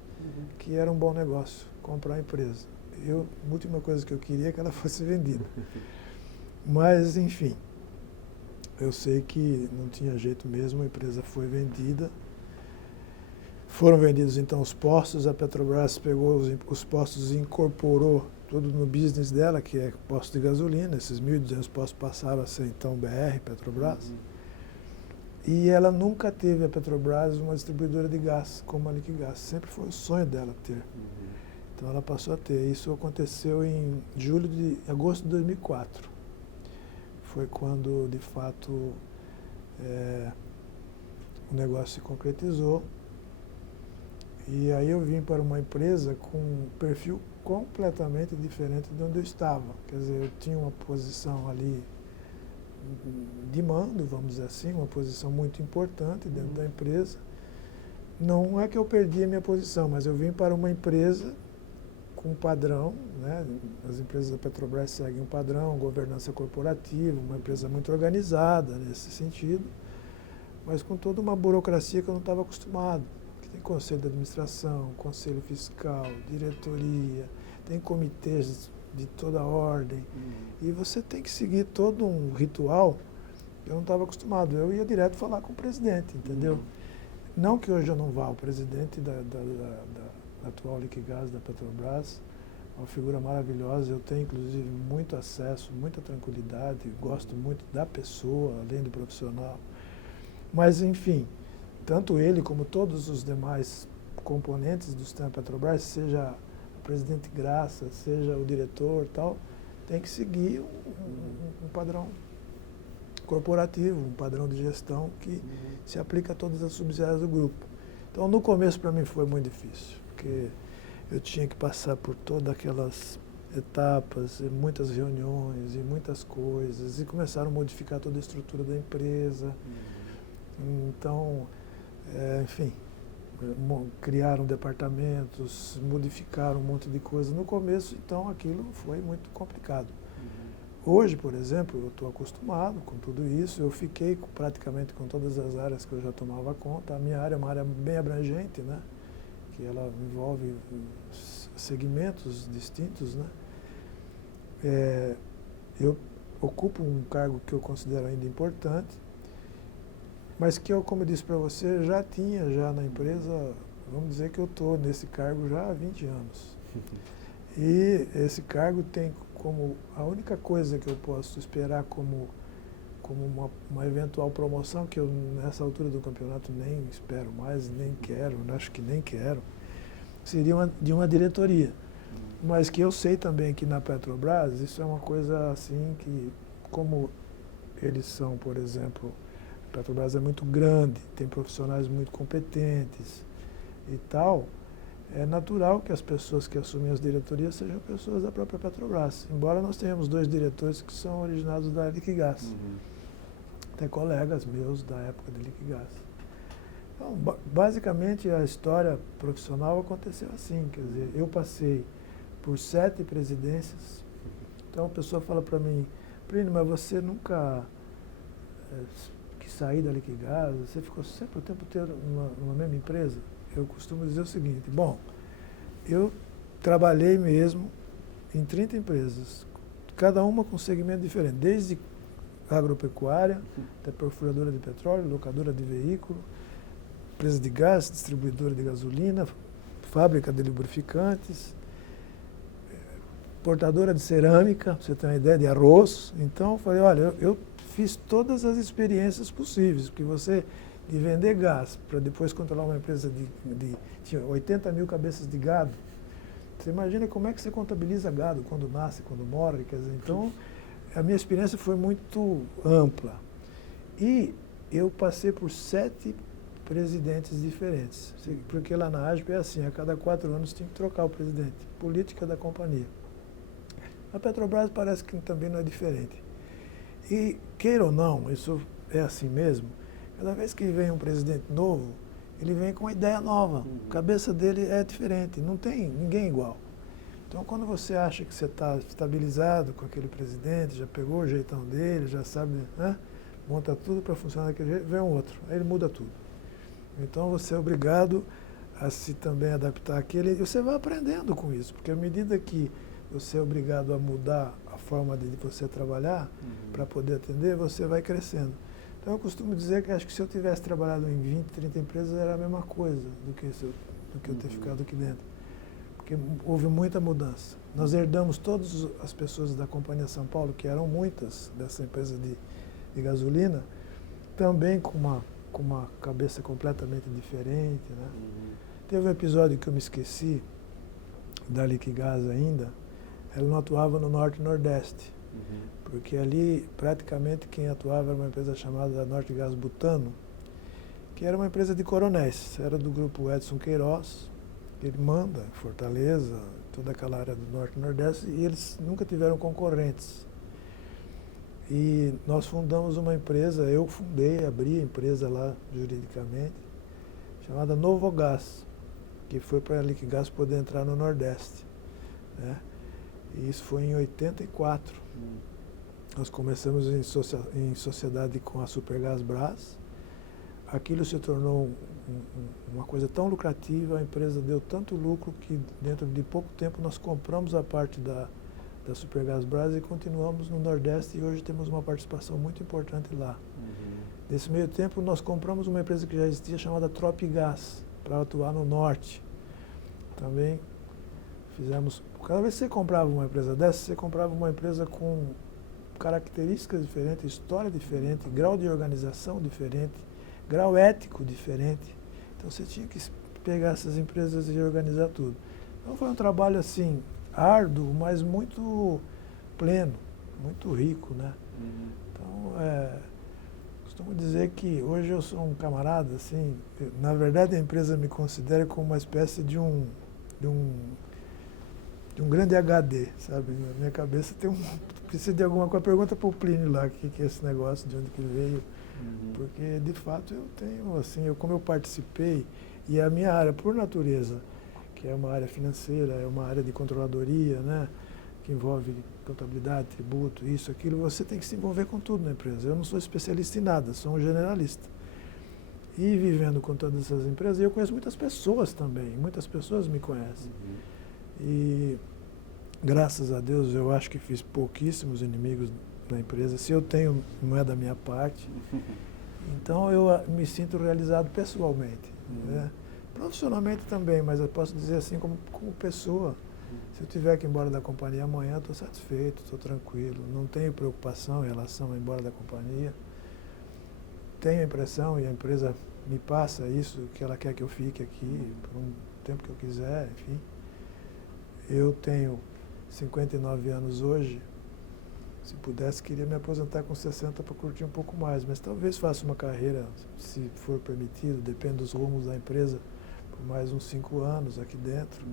que era um bom negócio comprar a empresa. A última coisa que eu queria é que ela fosse vendida. Mas, enfim, eu sei que não tinha jeito mesmo, a empresa foi vendida. Foram vendidos então os postos, a Petrobras pegou os postos e incorporou tudo no business dela, que é postos de gasolina. Esses 1.200 postos passaram a ser então BR, Petrobras. E ela nunca teve, a Petrobras, uma distribuidora de gás como a Liquigás. Sempre foi o sonho dela ter. Então ela passou a ter. Isso aconteceu em agosto de 2004. Foi quando, de fato, o negócio se concretizou. E aí eu vim para uma empresa com um perfil completamente diferente de onde eu estava. Quer dizer, eu tinha uma posição ali de mando, vamos dizer assim, uma posição muito importante dentro da empresa. Não é que eu perdi a minha posição, mas eu vim para uma empresa com um padrão, né? As empresas da Petrobras seguem um padrão, governança corporativa, uma empresa muito organizada nesse sentido, mas com toda uma burocracia que eu não estava acostumado. Tem conselho de administração, conselho fiscal, diretoria, tem comitês de toda ordem. E você tem que seguir todo um ritual que eu não estava acostumado. Eu ia direto falar com o presidente, entendeu? Não que hoje eu não vá, o presidente da atual Liquigás, da Petrobras, uma figura maravilhosa. Eu tenho, inclusive, muito acesso, muita tranquilidade, gosto muito da pessoa, além do profissional. Mas, enfim, tanto ele como todos os demais componentes do sistema Petrobras, seja o presidente Graça, seja o diretor e tal, tem que seguir um padrão corporativo, um padrão de gestão que se aplica a todas as subsidiárias do grupo. Então, no começo, para mim, foi muito difícil, porque eu tinha que passar por todas aquelas etapas, e muitas reuniões e muitas coisas, e começaram a modificar toda a estrutura da empresa. Então, enfim, criaram departamentos, modificaram um monte de coisa. No começo, então, aquilo foi muito complicado. Hoje, por exemplo, eu estou acostumado com tudo isso, eu fiquei praticamente com todas as áreas que eu já tomava conta. A minha área é uma área bem abrangente, né? Que ela envolve segmentos distintos, né? Eu ocupo um cargo que eu considero ainda importante, mas que eu, como eu disse para você, já tinha na empresa, vamos dizer que eu estou nesse cargo já há 20 anos. E esse cargo tem como a única coisa que eu posso esperar como uma eventual promoção, que eu nessa altura do campeonato nem espero mais, nem quero, acho que nem quero, seria de uma diretoria. Mas que eu sei também que na Petrobras, isso é uma coisa assim que, como eles são, por exemplo, a Petrobras é muito grande, tem profissionais muito competentes e tal, é natural que as pessoas que assumem as diretorias sejam pessoas da própria Petrobras. Embora nós tenhamos 2 diretores que são originados da Liquigás. Até colegas meus da época da Liquigás. Então, basicamente, a história profissional aconteceu assim. Quer dizer, eu passei por 7 presidências. Então, a pessoa fala para mim, Plínio, mas você nunca quis sair da Liquigás? Você ficou sempre o tempo inteiro numa mesma empresa? Eu costumo dizer o seguinte, bom, eu trabalhei mesmo em 30 empresas, cada uma com um segmento diferente, desde agropecuária, até perfuradora de petróleo, locadora de veículo, empresa de gás, distribuidora de gasolina, fábrica de lubrificantes, portadora de cerâmica, pra você ter uma ideia, de arroz. Então, eu falei, olha, eu fiz todas as experiências possíveis, porque você, de vender gás, para depois controlar uma empresa tinha 80 mil cabeças de gado, você imagina como é que você contabiliza gado, quando nasce, quando morre, quer dizer, então, a minha experiência foi muito ampla. E eu passei por 7 presidentes diferentes, porque lá na ASP é assim, a cada 4 anos tem que trocar o presidente, política da companhia. A Petrobras parece que também não é diferente. E, queira ou não, isso é assim mesmo, cada vez que vem um presidente novo, ele vem com uma ideia nova, a cabeça dele é diferente, não tem ninguém igual. Então, quando você acha que você está estabilizado com aquele presidente, já pegou o jeitão dele, já sabe, né? monta tudo para funcionar daquele jeito, vem um outro, aí ele muda tudo. Então você é obrigado a se também adaptar àquele, e você vai aprendendo com isso, porque à medida que você é obrigado a mudar a forma de você trabalhar para poder atender, você vai crescendo. Então eu costumo dizer que acho que se eu tivesse trabalhado em 20, 30 empresas era a mesma coisa do que eu ter ficado aqui dentro. Porque houve muita mudança. Nós herdamos todas as pessoas da Companhia São Paulo, que eram muitas dessa empresa de gasolina, também com uma cabeça completamente diferente, né? Teve um episódio que eu me esqueci, da Liquigás ainda, ela não atuava no Norte e Nordeste, porque ali praticamente quem atuava era uma empresa chamada Norte Gás Butano, que era uma empresa de coronéis, era do grupo Edson Queiroz, ele manda em Fortaleza, toda aquela área do Norte e Nordeste, e eles nunca tiveram concorrentes. E nós fundamos uma empresa, eu fundei, abri a empresa lá juridicamente, chamada Novogás, que foi para a Liquigás poder entrar no Nordeste, né? E isso foi em 84. Nós começamos em sociedade com a Supergás Brás. Aquilo se tornou uma coisa tão lucrativa, a empresa deu tanto lucro que dentro de pouco tempo nós compramos a parte da Supergás Brás e continuamos no Nordeste e hoje temos uma participação muito importante lá. Nesse meio tempo nós compramos uma empresa que já existia chamada Tropigás para atuar no Norte. Também fizemos... Cada vez que você comprava uma empresa dessa, você comprava uma empresa com características diferentes, história diferente, grau de organização diferente, grau ético diferente. Então você tinha que pegar essas empresas e organizar tudo. Então foi um trabalho assim, árduo, mas muito pleno, muito rico, né? Então, costumo dizer que hoje eu sou um camarada, assim, na verdade a empresa me considera como uma espécie de um grande HD, sabe? Na minha cabeça precisa de alguma coisa. Pergunta para o Plínio lá o que é esse negócio, de onde que veio. Porque, de fato, eu tenho, assim, como eu participei, e a minha área, por natureza, que é uma área financeira, é uma área de controladoria, né? Que envolve contabilidade, tributo, isso, aquilo, você tem que se envolver com tudo na empresa. Eu não sou especialista em nada, sou um generalista. E vivendo com todas essas empresas, eu conheço muitas pessoas também, muitas pessoas me conhecem. E, graças a Deus, eu acho que fiz pouquíssimos inimigos na empresa. Se eu tenho, não é da minha parte. Então, eu me sinto realizado pessoalmente. Né? Profissionalmente também, mas eu posso dizer assim, como pessoa. Se eu tiver que ir embora da companhia amanhã, estou satisfeito, estou tranquilo. Não tenho preocupação em relação a ir embora da companhia. Tenho a impressão, e a empresa me passa isso, que ela quer que eu fique aqui por um tempo que eu quiser, enfim. Eu tenho 59 anos hoje. Se pudesse, queria me aposentar com 60 para curtir um pouco mais, mas talvez faça uma carreira, se for permitido, depende dos rumos da empresa, por mais uns 5 anos aqui dentro,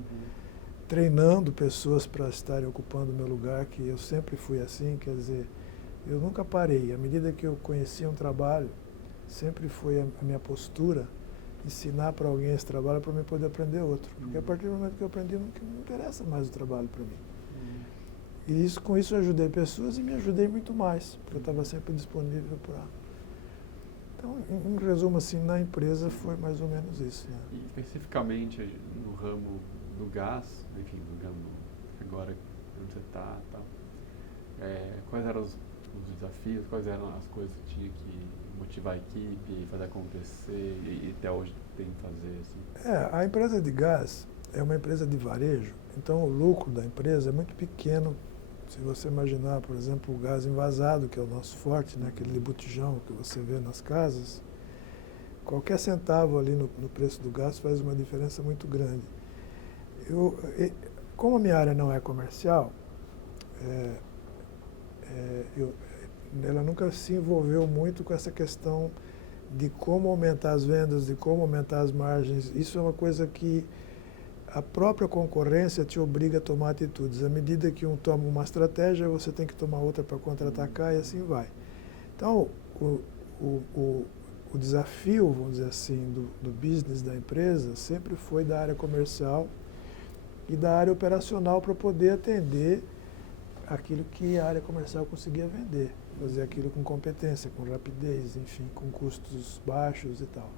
treinando pessoas para estarem ocupando o meu lugar, que eu sempre fui assim, quer dizer, eu nunca parei. À medida que eu conhecia um trabalho, sempre foi a minha postura ensinar para alguém esse trabalho para eu poder aprender outro. Porque a partir do momento que eu aprendi, não interessa mais o trabalho para mim. E com isso eu ajudei pessoas e me ajudei muito mais, porque eu estava sempre disponível para... Então, em resumo, assim, na empresa foi mais ou menos isso. Né? E especificamente no ramo do gás, enfim, do ramo agora onde você está, tal, quais eram os desafios, quais eram as coisas que tinha que motivar a equipe, fazer acontecer e até hoje tem que fazer? Assim? A empresa de gás é uma empresa de varejo, então o lucro da empresa é muito pequeno. Se você imaginar, por exemplo, o gás envasado, que é o nosso forte, né, aquele de botijão que você vê nas casas, qualquer centavo ali no preço do gás faz uma diferença muito grande. Como a minha área não é comercial, ela nunca se envolveu muito com essa questão de como aumentar as vendas, de como aumentar as margens. Isso é uma coisa que a própria concorrência te obriga a tomar atitudes. À medida que um toma uma estratégia, você tem que tomar outra para contra-atacar e assim vai. Então, o desafio, vamos dizer assim, do business da empresa sempre foi da área comercial e da área operacional para poder atender aquilo que a área comercial conseguia vender, fazer aquilo com competência, com rapidez, enfim, com custos baixos e tal.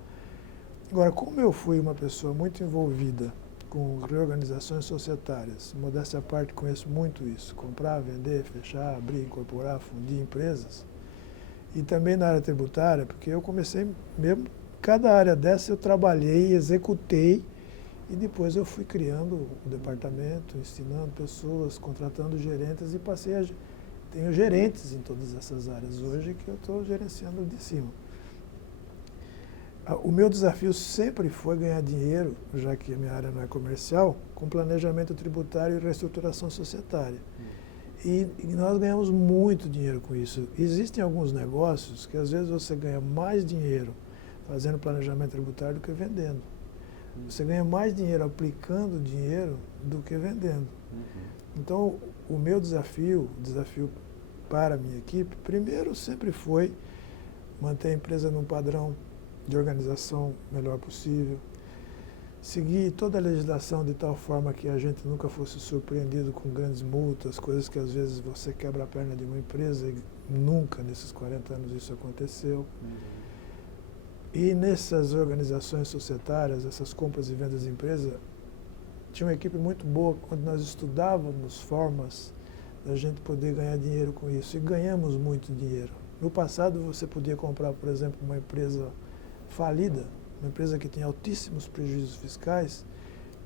Agora, como eu fui uma pessoa muito envolvida com reorganizações societárias, modéstia à parte, conheço muito isso, comprar, vender, fechar, abrir, incorporar, fundir empresas, e também na área tributária, porque eu comecei mesmo, cada área dessa eu trabalhei, executei, e depois eu fui criando o departamento, ensinando pessoas, contratando gerentes e passei a... Tenho gerentes em todas essas áreas hoje que eu estou gerenciando de cima. O meu desafio sempre foi ganhar dinheiro, já que a minha área não é comercial, com planejamento tributário e reestruturação societária. E nós ganhamos muito dinheiro com isso. Existem alguns negócios que às vezes você ganha mais dinheiro fazendo planejamento tributário do que vendendo. Você ganha mais dinheiro aplicando dinheiro do que vendendo. Então, o meu desafio para a minha equipe, primeiro sempre foi manter a empresa num padrão de organização melhor possível, seguir toda a legislação de tal forma que a gente nunca fosse surpreendido com grandes multas, coisas que às vezes você quebra a perna de uma empresa e nunca nesses 40 anos isso aconteceu. E nessas organizações societárias, essas compras e vendas de empresa, tinha uma equipe muito boa, onde nós estudávamos formas da gente poder ganhar dinheiro com isso. E ganhamos muito dinheiro. No passado, você podia comprar, por exemplo, uma empresa falida, uma empresa que tinha altíssimos prejuízos fiscais,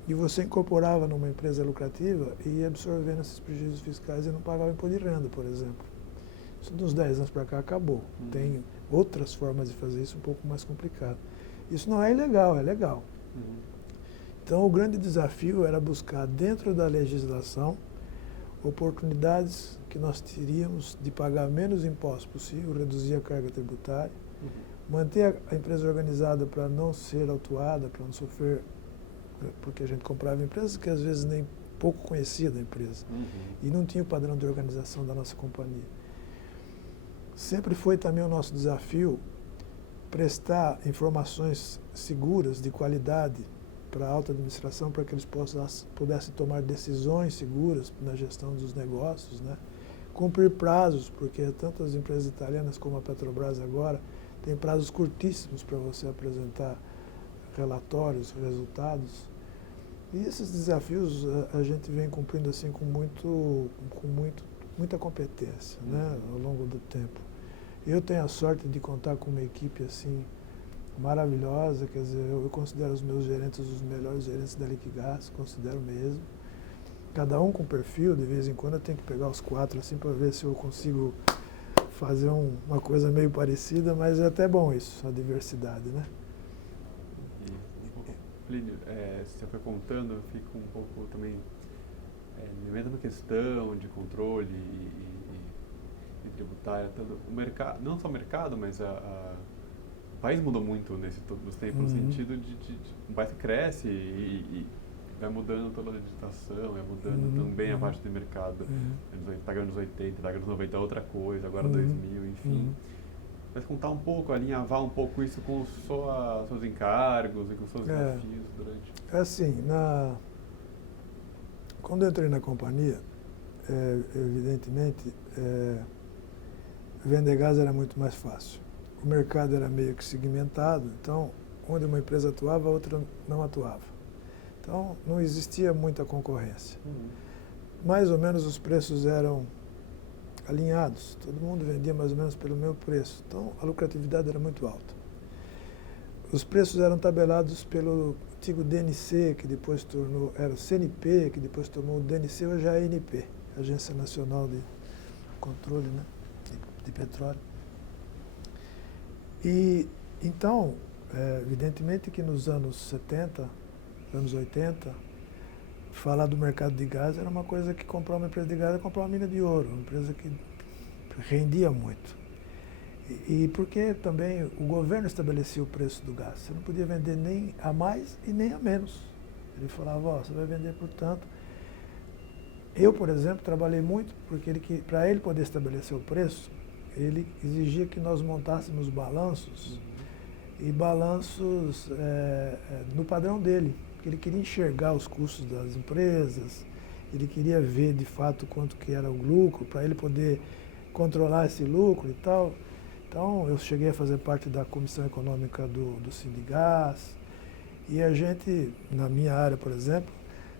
e você incorporava numa empresa lucrativa e ia absorvendo esses prejuízos fiscais e não pagava imposto de renda, por exemplo. Isso de uns 10 anos para cá acabou. Tem outras formas de fazer isso um pouco mais complicado. Isso não é ilegal, é legal. Então, o grande desafio era buscar, dentro da legislação, oportunidades que nós teríamos de pagar menos impostos possível, reduzir a carga tributária, manter a empresa organizada para não ser autuada, para não sofrer, porque a gente comprava empresas que às vezes nem pouco conhecia da empresa e não tinha o padrão de organização da nossa companhia. Sempre foi também o nosso desafio prestar informações seguras, de qualidade, para a alta administração, para que eles pudessem tomar decisões seguras na gestão dos negócios, né? Cumprir prazos, porque tanto as empresas italianas como a Petrobras agora têm prazos curtíssimos para você apresentar relatórios, resultados. E esses desafios a gente vem cumprindo assim com muita competência, né, ao longo do tempo. Eu tenho a sorte de contar com uma equipe assim maravilhosa, quer dizer, eu considero os meus gerentes os melhores gerentes da Liquigás, considero mesmo. Cada um com perfil, de vez em quando eu tenho que pegar os 4 assim para ver se eu consigo fazer uma coisa meio parecida, mas é até bom isso, a diversidade, né? Plínio, você foi contando, eu fico um pouco também na mesma questão de controle e tributária, o mercado, não só o mercado, mas o país mudou muito nesse dos tempos, no sentido de o país cresce e vai mudando toda a legislação, vai mudando também a parte do mercado. Pega anos 80, pega anos 90 é outra coisa, agora 2000, enfim. Mas contar um pouco, alinhavar um pouco isso com seus encargos e com seus desafios durante... É assim, quando eu entrei na companhia, evidentemente, vender gás era muito mais fácil. O mercado era meio que segmentado, então, onde uma empresa atuava, a outra não atuava. Então, não existia muita concorrência. Mais ou menos os preços eram alinhados, todo mundo vendia mais ou menos pelo mesmo preço, então a lucratividade era muito alta. Os preços eram tabelados pelo antigo DNC, que depois era o CNP, que depois tomou o DNC, hoje é a ANP, Agência Nacional de Controle, né, de Petróleo. E então, evidentemente que nos anos 70, anos 80, falar do mercado de gás era uma coisa que comprar uma empresa de gás era comprar uma mina de ouro, uma empresa que rendia muito. E porque também o governo estabelecia o preço do gás. Você não podia vender nem a mais e nem a menos. Ele falava, você vai vender por tanto. Eu, por exemplo, trabalhei muito porque para ele poder estabelecer o preço, ele exigia que nós montássemos balanços e balanços no padrão dele. Porque ele queria enxergar os custos das empresas, ele queria ver de fato quanto que era o lucro, para ele poder controlar esse lucro e tal. Então, eu cheguei a fazer parte da comissão econômica do Sindigás, e a gente, na minha área, por exemplo,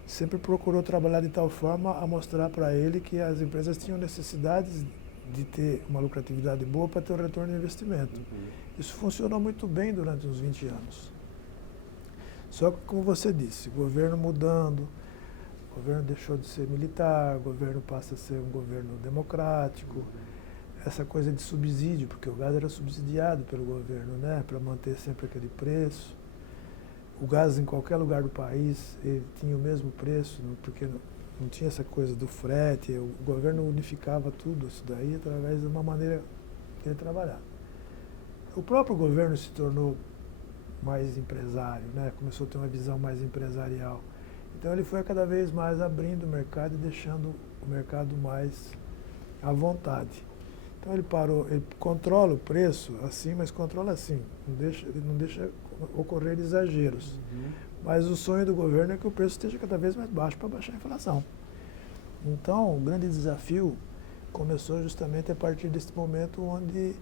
sempre procurou trabalhar de tal forma a mostrar para ele que as empresas tinham necessidades de ter uma lucratividade boa para ter um retorno de investimento. Isso funcionou muito bem durante uns 20 anos. Só que, como você disse, o governo mudando, o governo deixou de ser militar, o governo passa a ser um governo democrático, essa coisa de subsídio, porque o gás era subsidiado pelo governo, né, para manter sempre aquele preço. O gás em qualquer lugar do país, ele tinha o mesmo preço, porque não tinha essa coisa do frete, o governo unificava tudo isso daí através de uma maneira de trabalhar. O próprio governo se tornou mais empresário, né? Começou a ter uma visão mais empresarial. Então ele foi cada vez mais abrindo o mercado e deixando o mercado mais à vontade. Então ele controla o preço assim, mas controla assim, ele não deixa ocorrer exageros. Mas o sonho do governo é que o preço esteja cada vez mais baixo para baixar a inflação. Então o grande desafio começou justamente a partir desse momento onde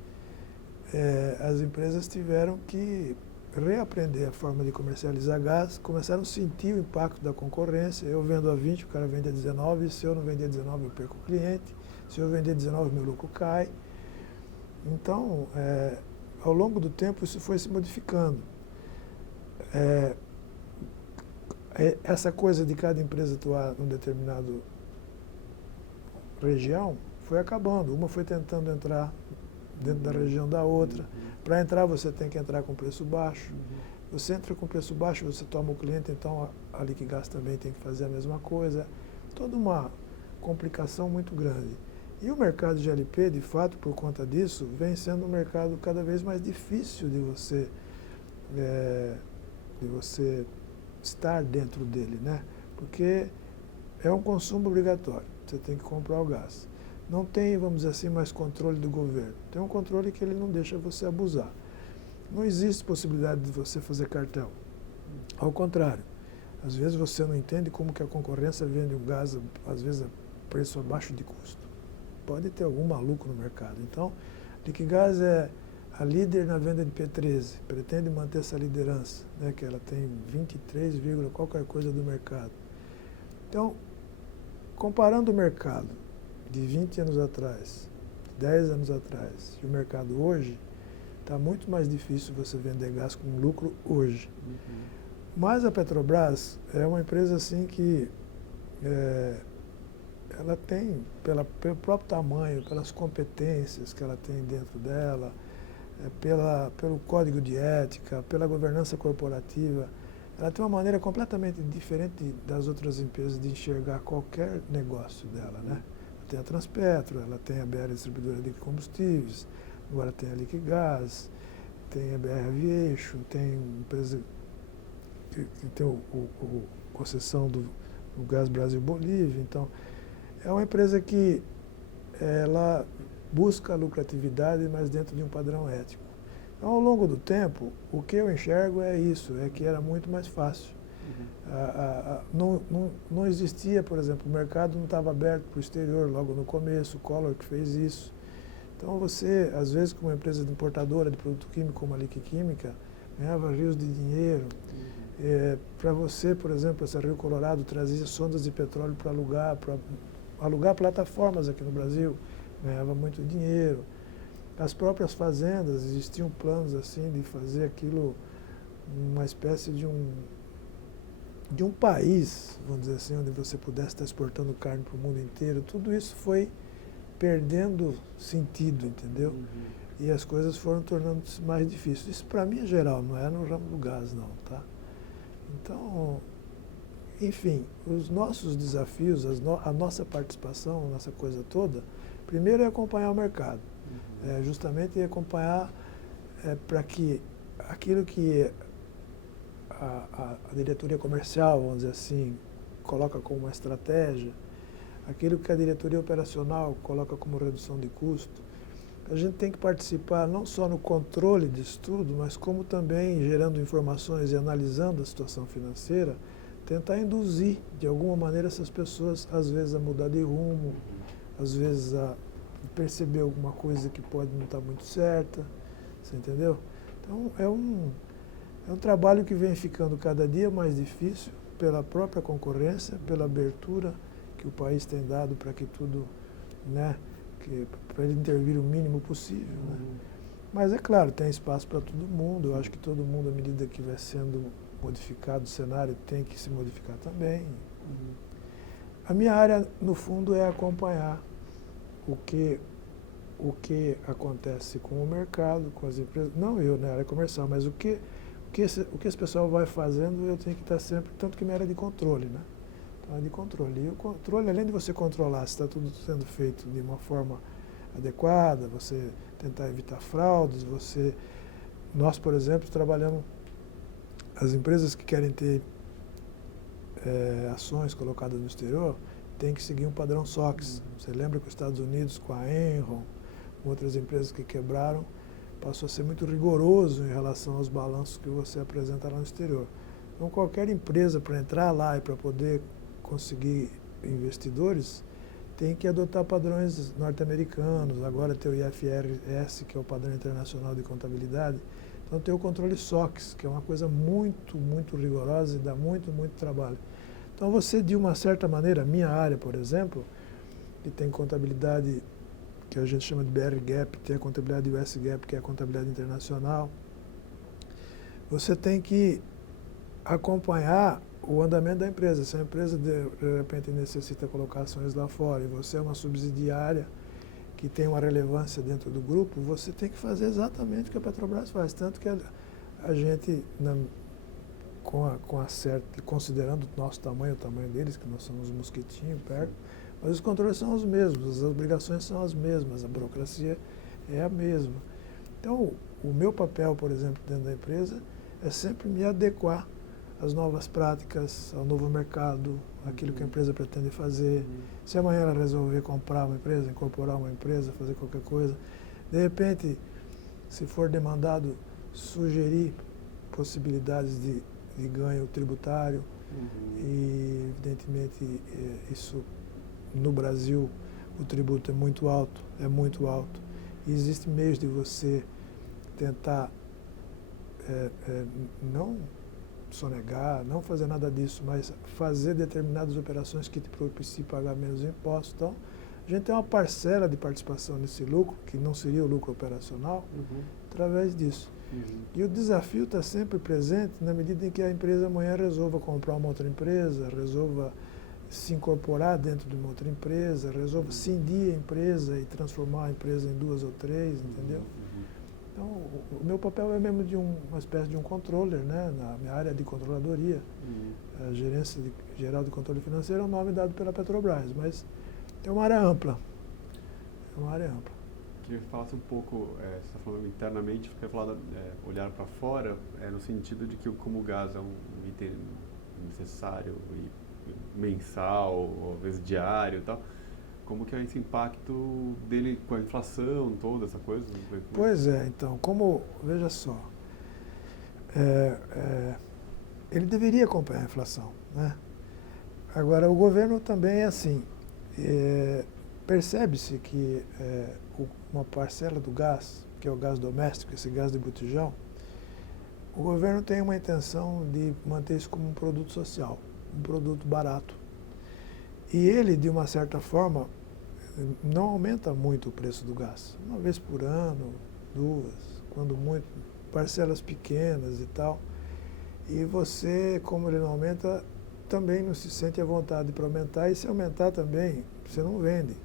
as empresas tiveram que reaprender a forma de comercializar gás, começaram a sentir o impacto da concorrência. Eu vendo a 20, o cara vende a 19, se eu não vender a 19 eu perco o cliente, se eu vender a 19 meu lucro cai. Então, ao longo do tempo isso foi se modificando. Essa coisa de cada empresa atuar num determinado região foi acabando. Uma foi tentando entrar dentro da região da outra. Para entrar você tem que entrar com preço baixo. Você entra com preço baixo, você toma o cliente, então a Liquigás também tem que fazer a mesma coisa. Toda uma complicação muito grande. E o mercado de LP, de fato, por conta disso, vem sendo um mercado cada vez mais difícil de você estar dentro dele, né? Porque é um consumo obrigatório, você tem que comprar o gás. Não tem, vamos dizer assim, mais controle do governo. Tem um controle que ele não deixa você abusar. Não existe possibilidade de você fazer cartel. Ao contrário, às vezes você não entende como que a concorrência vende um gás, às vezes, a preço abaixo de custo. Pode ter algum maluco no mercado. Então, Liquigás é a líder na venda de P13, pretende manter essa liderança, né, que ela tem 23, qualquer coisa do mercado. Então, comparando o mercado de 20 anos atrás, 10 anos atrás, e o mercado hoje, está muito mais difícil você vender gás com lucro hoje. Mas a Petrobras é uma empresa assim que ela tem, pelo próprio tamanho, pelas competências que ela tem dentro dela, pelo código de ética, pela governança corporativa, ela tem uma maneira completamente diferente das outras empresas de enxergar qualquer negócio dela, né? Ela tem a Transpetro, ela tem a BR Distribuidora de Combustíveis, agora tem a Liquigás, tem a BR Aviation, tem empresa que tem concessão do Gás Brasil Bolívia. Então, é uma empresa que ela busca a lucratividade, mas dentro de um padrão ético. Então, ao longo do tempo, o que eu enxergo é isso, é que era muito mais fácil. Não existia, por exemplo, o mercado não estava aberto para o exterior logo no começo, o Collor que fez isso. Então você, às vezes, com uma empresa de importadora de produto químico como a Liquiquímica, ganhava rios de dinheiro. Para você, por exemplo, essa Rio Colorado trazia sondas de petróleo para alugar plataformas aqui no Brasil, ganhava muito dinheiro. As próprias fazendas, existiam planos assim de fazer aquilo uma espécie de um país, vamos dizer assim, onde você pudesse estar exportando carne para o mundo inteiro. Tudo isso foi perdendo sentido, entendeu? E as coisas foram tornando-se mais difíceis. Isso para mim é geral, não é no ramo do gás não, tá? Então, enfim, os nossos desafios, a nossa participação, a nossa coisa toda, primeiro é acompanhar o mercado. Justamente acompanhar para que aquilo que a diretoria comercial, vamos dizer assim, coloca como uma estratégia, aquilo que a diretoria operacional coloca como redução de custo, a gente tem que participar não só no controle disso tudo, mas como também gerando informações e analisando a situação financeira tentar induzir de alguma maneira essas pessoas, às vezes, a mudar de rumo, às vezes a perceber alguma coisa que pode não estar muito certa, você entendeu? Então é um trabalho que vem ficando cada dia mais difícil pela própria concorrência, pela abertura que o país tem dado para que tudo, né, para ele intervir o mínimo possível, né? Mas é claro, tem espaço para todo mundo. Eu acho que todo mundo, à medida que vai sendo modificado o cenário, tem que se modificar também. A minha área, no fundo, é acompanhar o que acontece com o mercado, com as empresas, não eu na área comercial, mas o que esse pessoal vai fazendo, eu tenho que estar sempre, tanto que minha área de controle, né? Então, é de controle. E o controle, além de você controlar se está tudo sendo feito de uma forma adequada, você tentar evitar fraudes, nós, por exemplo, trabalhamos, as empresas que querem ter ações colocadas no exterior, têm que seguir um padrão SOX. Você lembra que os Estados Unidos, com a Enron, outras empresas que quebraram, passou a ser muito rigoroso em relação aos balanços que você apresenta lá no exterior. Então, qualquer empresa, para entrar lá e para poder conseguir investidores, tem que adotar padrões norte-americanos. Agora tem o IFRS, que é o padrão internacional de contabilidade. Então, tem o controle SOX, que é uma coisa muito, muito rigorosa e dá muito, muito trabalho. Então, você, de uma certa maneira, minha área, por exemplo, que tem contabilidade que a gente chama de BR GAAP, tem a contabilidade US GAAP, que é a contabilidade internacional, você tem que acompanhar o andamento da empresa. Se a empresa, de repente, necessita colocar ações lá fora e você é uma subsidiária que tem uma relevância dentro do grupo, você tem que fazer exatamente o que a Petrobras faz. Tanto que a gente, considerando o nosso tamanho, o tamanho deles, que nós somos um mosquitinho perto, mas os controles são os mesmos, as obrigações são as mesmas, a burocracia é a mesma. Então, o meu papel, por exemplo, dentro da empresa, é sempre me adequar às novas práticas, ao novo mercado, aquilo que a empresa pretende fazer. Se amanhã ela resolver comprar uma empresa, incorporar uma empresa, fazer qualquer coisa, de repente, se for demandado, sugerir possibilidades de ganho tributário, e, evidentemente, isso no Brasil, o tributo é muito alto, e existem meios de você tentar não sonegar, não fazer nada disso, mas fazer determinadas operações que te propiciem pagar menos impostos. Então, a gente tem uma parcela de participação nesse lucro, que não seria o lucro operacional, através disso. E o desafio está sempre presente na medida em que a empresa amanhã resolva comprar uma outra empresa, resolva se incorporar dentro de uma outra empresa, resolva cindir a empresa e transformar a empresa em 2 ou 3, entendeu? Então, o meu papel é mesmo de uma espécie de um controller, né? Na minha área de controladoria. A gerência geral de controle financeiro é um nome dado pela Petrobras, mas é uma área ampla. É uma área ampla. Queria que falasse um pouco, você está falando internamente, queria falar olhar para fora, no sentido de que como o gás é um item necessário e mensal, ou às vezes diário e tal, como que é esse impacto dele com a inflação, toda essa coisa? Pois é, então, veja só, ele deveria acompanhar a inflação, né? Agora, o governo também é assim, percebe-se que uma parcela do gás, que é o gás doméstico, esse gás de botijão, o governo tem uma intenção de manter isso como um produto social, um produto barato. E ele, de uma certa forma, não aumenta muito o preço do gás. Uma vez por ano, 2, quando muito, parcelas pequenas e tal. E você, como ele não aumenta, também não se sente à vontade para aumentar. E se aumentar também, você não vende.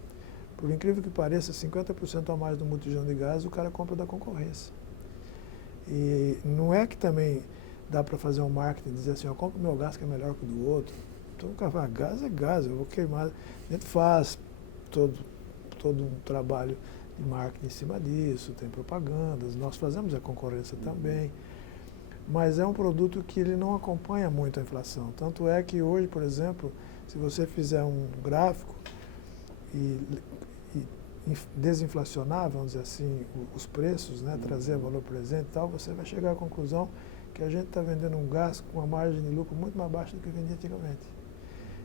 Por incrível que pareça, 50% a mais do botijão de gás, o cara compra da concorrência. E não é que também dá para fazer um marketing e dizer assim, eu compro meu gás que é melhor que o do outro. Então o cara fala, gás é gás, eu vou queimar. A gente faz todo um trabalho de marketing em cima disso, tem propagandas, nós fazemos a concorrência também. Mas é um produto que ele não acompanha muito a inflação. Tanto é que hoje, por exemplo, se você fizer um gráfico e desinflacionar, vamos dizer assim, os preços, né, trazer valor presente e tal, você vai chegar à conclusão que a gente está vendendo um gás com uma margem de lucro muito mais baixa do que vendia antigamente.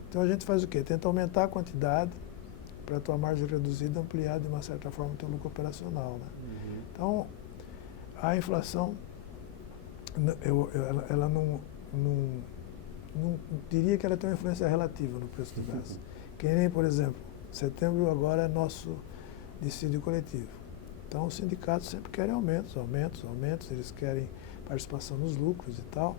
Então a gente faz o quê? Tenta aumentar a quantidade para a tua margem reduzida ampliar de uma certa forma o teu lucro operacional, né? Então, a inflação, ela não diria que ela tem uma influência relativa no preço do gás. Que nem, por exemplo, setembro agora é nosso dissídio coletivo. Então, os sindicatos sempre querem aumentos, eles querem participação nos lucros e tal.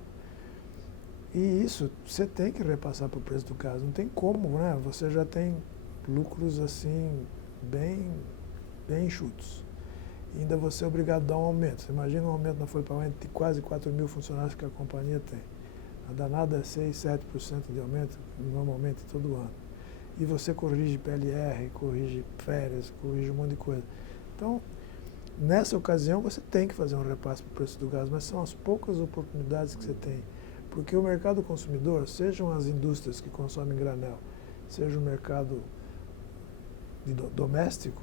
E isso você tem que repassar para o preço do gás, não tem como, né? Você já tem lucros assim, bem enxutos. E ainda você é obrigado a dar um aumento. Você imagina um aumento na folha de pagamento de quase 4 mil funcionários que a companhia tem. A danada é 6, 7% de aumento, normalmente todo ano. E você corrige PLR, corrige férias, corrige um monte de coisa. Então, nessa ocasião, você tem que fazer um repasse para o preço do gás, mas são as poucas oportunidades que você tem. Porque o mercado consumidor, sejam as indústrias que consomem granel, seja o mercado doméstico,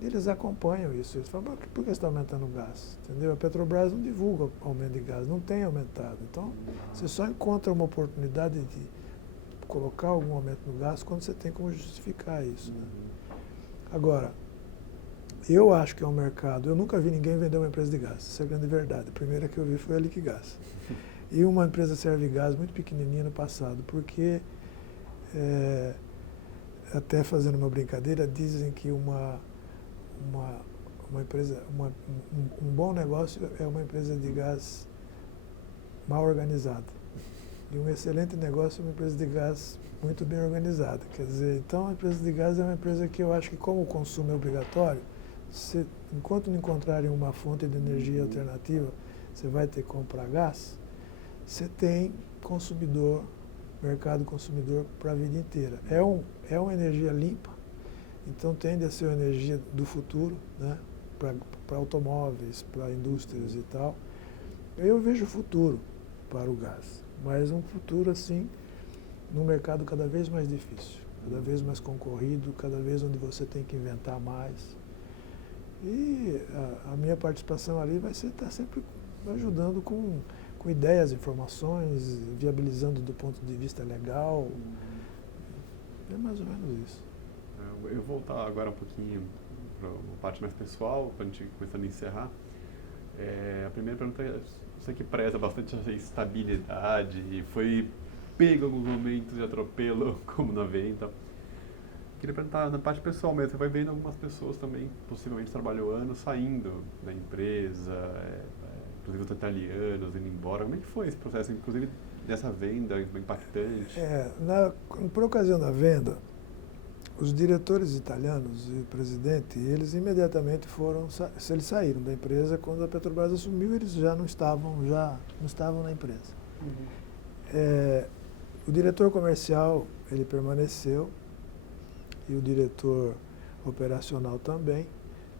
eles acompanham isso. Eles falam, por que você está aumentando o gás? Entendeu? A Petrobras não divulga aumento de gás, não tem aumentado. Então, você só encontra uma oportunidade de colocar algum aumento no gás quando você tem como justificar isso, né? Agora, eu acho que é um mercado, eu nunca vi ninguém vender uma empresa de gás, isso é a grande verdade. A primeira que eu vi foi a Liquigás. E uma empresa serve gás muito pequenininha no passado, porque, até fazendo uma brincadeira, dizem que uma empresa, um bom negócio é uma empresa de gás mal organizada. E um excelente negócio é uma empresa de gás muito bem organizada. Quer dizer, então a empresa de gás é uma empresa que eu acho que, como o consumo é obrigatório, enquanto não encontrarem uma fonte de energia alternativa, você vai ter que comprar gás, você tem consumidor, mercado consumidor para a vida inteira. É uma energia limpa, então tende a ser uma energia do futuro, né? Para automóveis, para indústrias e tal. Eu vejo futuro para o gás, mas um futuro assim, num mercado cada vez mais difícil, cada vez mais concorrido, cada vez onde você tem que inventar mais. E a minha participação ali vai ser estar sempre ajudando com ideias, informações, viabilizando do ponto de vista legal. É mais ou menos isso. Eu vou voltar agora um pouquinho para uma parte mais pessoal, para a gente começar a encerrar. A primeira pergunta é, você que preza bastante a estabilidade e foi pego em alguns momentos de atropelo, como na venda. Queria perguntar, na parte pessoal mesmo, você vai vendo algumas pessoas também, possivelmente trabalhou anos, saindo da empresa, inclusive os italianos indo embora. Como é que foi esse processo, inclusive dessa venda impactante? Por ocasião da venda, os diretores italianos e o presidente, eles imediatamente eles saíram da empresa. Quando a Petrobras assumiu, eles já não estavam na empresa. O diretor comercial, ele permaneceu, e o diretor operacional também,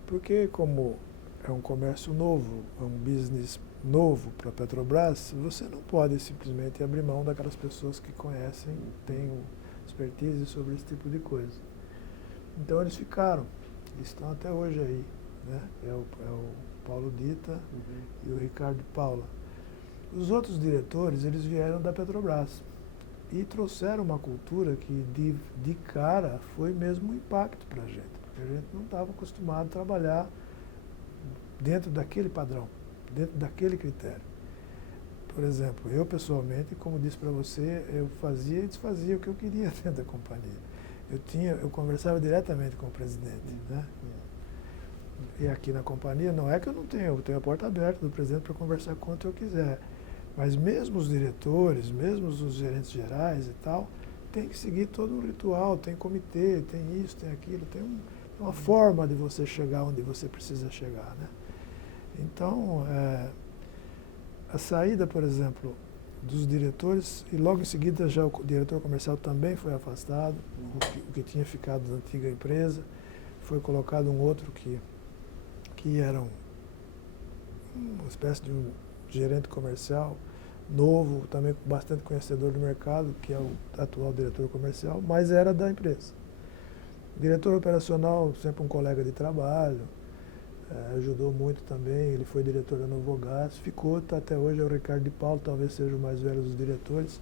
porque como é um comércio novo, é um business novo para a Petrobras, você não pode simplesmente abrir mão daquelas pessoas que conhecem, têm expertise sobre esse tipo de coisa. Então eles ficaram, eles estão até hoje aí, né? É o Paulo Dita e o Ricardo Paula. Os outros diretores, eles vieram da Petrobras e trouxeram uma cultura que de cara foi mesmo um impacto para a gente, porque a gente não estava acostumado a trabalhar dentro daquele padrão, dentro daquele critério. Por exemplo, eu pessoalmente, como disse para você, eu fazia e desfazia o que eu queria dentro da companhia. Eu conversava diretamente com o presidente, né? E aqui na companhia, não é que eu tenho a porta aberta do presidente para conversar quanto eu quiser. Mas mesmo os diretores, mesmo os gerentes gerais e tal, tem que seguir todo um ritual, tem comitê, tem isso, tem aquilo, tem uma forma de você chegar onde você precisa chegar, né? Então, a saída, por exemplo, dos diretores, e logo em seguida já o diretor comercial também foi afastado, o que tinha ficado da antiga empresa, foi colocado um outro que era uma espécie de um gerente comercial novo, também bastante conhecedor do mercado, que é o atual diretor comercial, mas era da empresa. Diretor operacional, sempre um colega de trabalho, ajudou muito também, ele foi diretor da Novogás, ficou, tá, até hoje é o Ricardo de Paulo, talvez seja o mais velho dos diretores,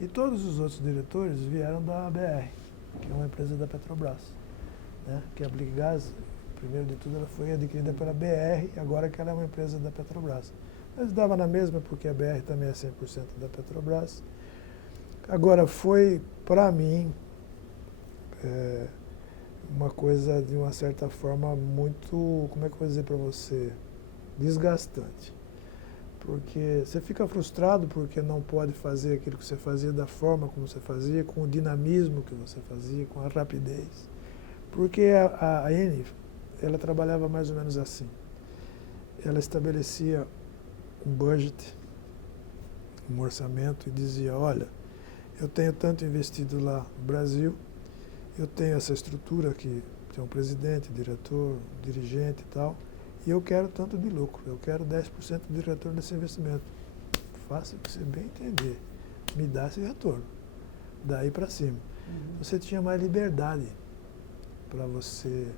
e todos os outros diretores vieram da ABR, que é uma empresa da Petrobras, né? Que a Liquigás, primeiro de tudo, ela foi adquirida pela BR, agora que ela é uma empresa da Petrobras. Mas dava na mesma, porque a BR também é 100% da Petrobras. Agora, foi, para mim, uma coisa, de uma certa forma, muito, como é que eu vou dizer para você, desgastante. Porque você fica frustrado porque não pode fazer aquilo que você fazia da forma como você fazia, com o dinamismo que você fazia, com a rapidez. Porque a Eni, ela trabalhava mais ou menos assim. Ela estabelecia um budget, um orçamento e dizia, olha, eu tenho tanto investido lá no Brasil, eu tenho essa estrutura que tem um presidente, diretor, dirigente e tal, e eu quero tanto de lucro, eu quero 10% de retorno desse investimento. Faça o que você bem entender, me dá esse retorno, daí para cima. Você tinha mais liberdade para você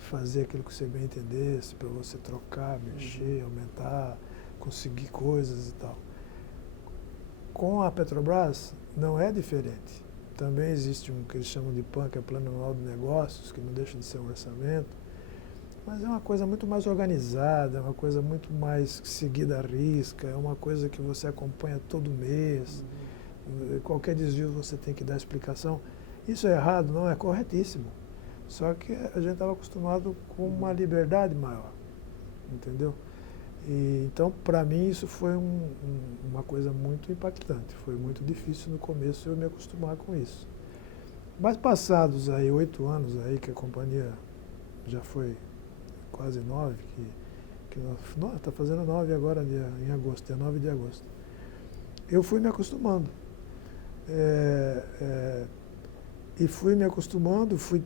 fazer aquilo que você bem entendesse, para você trocar, mexer, aumentar, conseguir coisas e tal. Com a Petrobras não é diferente. Também existe um que eles chamam de PAN, que é Plano Anual de Negócios, que não deixa de ser um orçamento, mas é uma coisa muito mais organizada, é uma coisa muito mais seguida à risca, é uma coisa que você acompanha todo mês, qualquer desvio você tem que dar explicação. Isso é errado? Não, é corretíssimo. Só que a gente estava acostumado com uma liberdade maior, entendeu? E, então, para mim, isso foi uma coisa muito impactante. Foi muito difícil no começo eu me acostumar com isso. Mas passados aí 8 anos aí que a companhia já foi quase 9, que está fazendo 9 agora em agosto, dia 9 de agosto. Eu fui me acostumando. E fui me acostumando, fui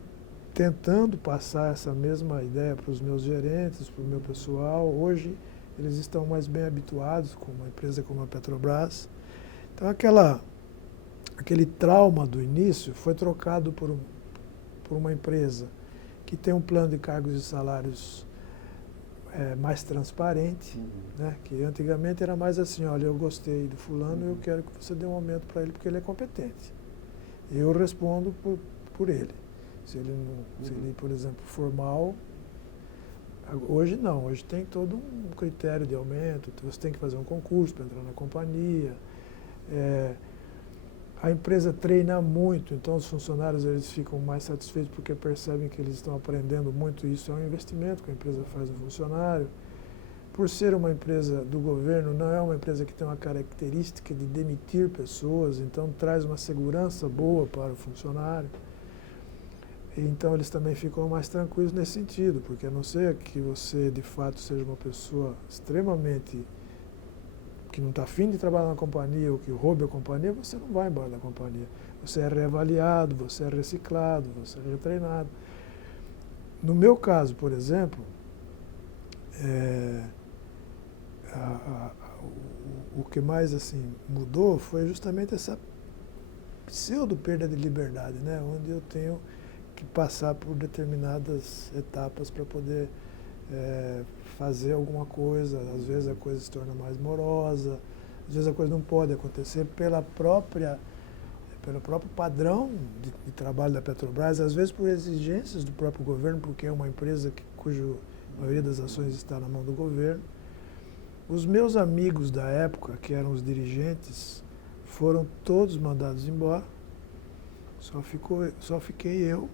tentando passar essa mesma ideia para os meus gerentes, para o meu pessoal. Hoje eles estão mais bem habituados com uma empresa como a Petrobras. Então aquele trauma do início foi trocado por uma empresa que tem um plano de cargos e salários mais transparente, né? Que antigamente era mais assim, olha, eu gostei do fulano, eu quero que você dê um aumento para ele porque ele é competente. Eu respondo por ele. Se ele, por exemplo, for mal, hoje não, hoje tem todo um critério de aumento, você tem que fazer um concurso para entrar na companhia. A empresa treina muito, então os funcionários eles ficam mais satisfeitos porque percebem que eles estão aprendendo muito, isso é um investimento que a empresa faz no funcionário. Por ser uma empresa do governo, não é uma empresa que tem uma característica de demitir pessoas, então traz uma segurança boa para o funcionário. Então eles também ficam mais tranquilos nesse sentido, porque a não ser que você de fato seja uma pessoa extremamente que não está afim de trabalhar na companhia ou que roube a companhia, você não vai embora da companhia. Você é reavaliado, você é reciclado, você é retreinado. No meu caso, por exemplo, o que mais assim mudou foi justamente essa pseudo perda de liberdade, né? Onde eu tenho que passar por determinadas etapas para poder fazer alguma coisa. Às vezes a coisa se torna mais morosa, às vezes a coisa não pode acontecer pelo próprio padrão de trabalho da Petrobras, às vezes por exigências do próprio governo, porque é uma empresa cuja maioria das ações está na mão do governo. Os meus amigos da época, que eram os dirigentes, foram todos mandados embora, só fiquei eu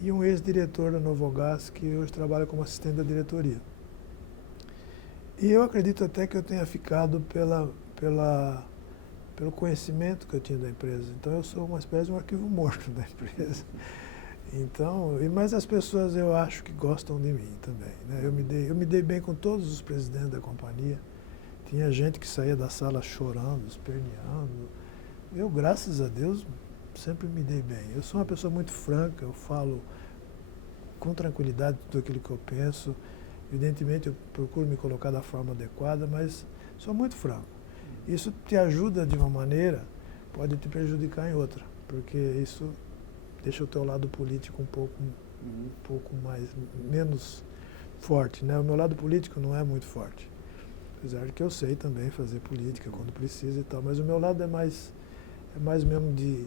e um ex-diretor da Novogás, que hoje trabalha como assistente da diretoria. E eu acredito até que eu tenha ficado pelo conhecimento que eu tinha da empresa. Então eu sou uma espécie de um arquivo morto da empresa. Então, mas as pessoas eu acho que gostam de mim também, né? Eu me dei bem com todos os presidentes da companhia. Tinha gente que saía da sala chorando, esperneando. Eu, graças a Deus, sempre me dei bem. Eu sou uma pessoa muito franca, eu falo com tranquilidade tudo aquilo que eu penso. Evidentemente, eu procuro me colocar da forma adequada, mas sou muito franco. Isso te ajuda de uma maneira, pode te prejudicar em outra, porque isso deixa o teu lado político um pouco menos forte, né? O meu lado político não é muito forte. Apesar de que eu sei também fazer política quando precisa e tal, mas o meu lado é mais mesmo de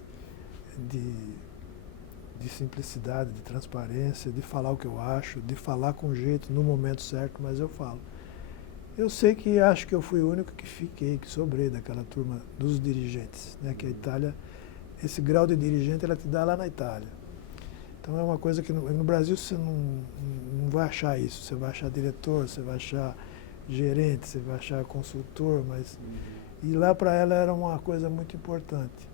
simplicidade, de transparência, de falar o que eu acho, de falar com jeito, no momento certo, mas eu falo. Eu sei que acho que eu fui o único que fiquei, que sobrei daquela turma dos dirigentes, né? Que a Itália, esse grau de dirigente, ela te dá lá na Itália. Então é uma coisa que no Brasil você não vai achar isso. Você vai achar diretor, você vai achar gerente, você vai achar consultor, mas... E lá para ela era uma coisa muito importante.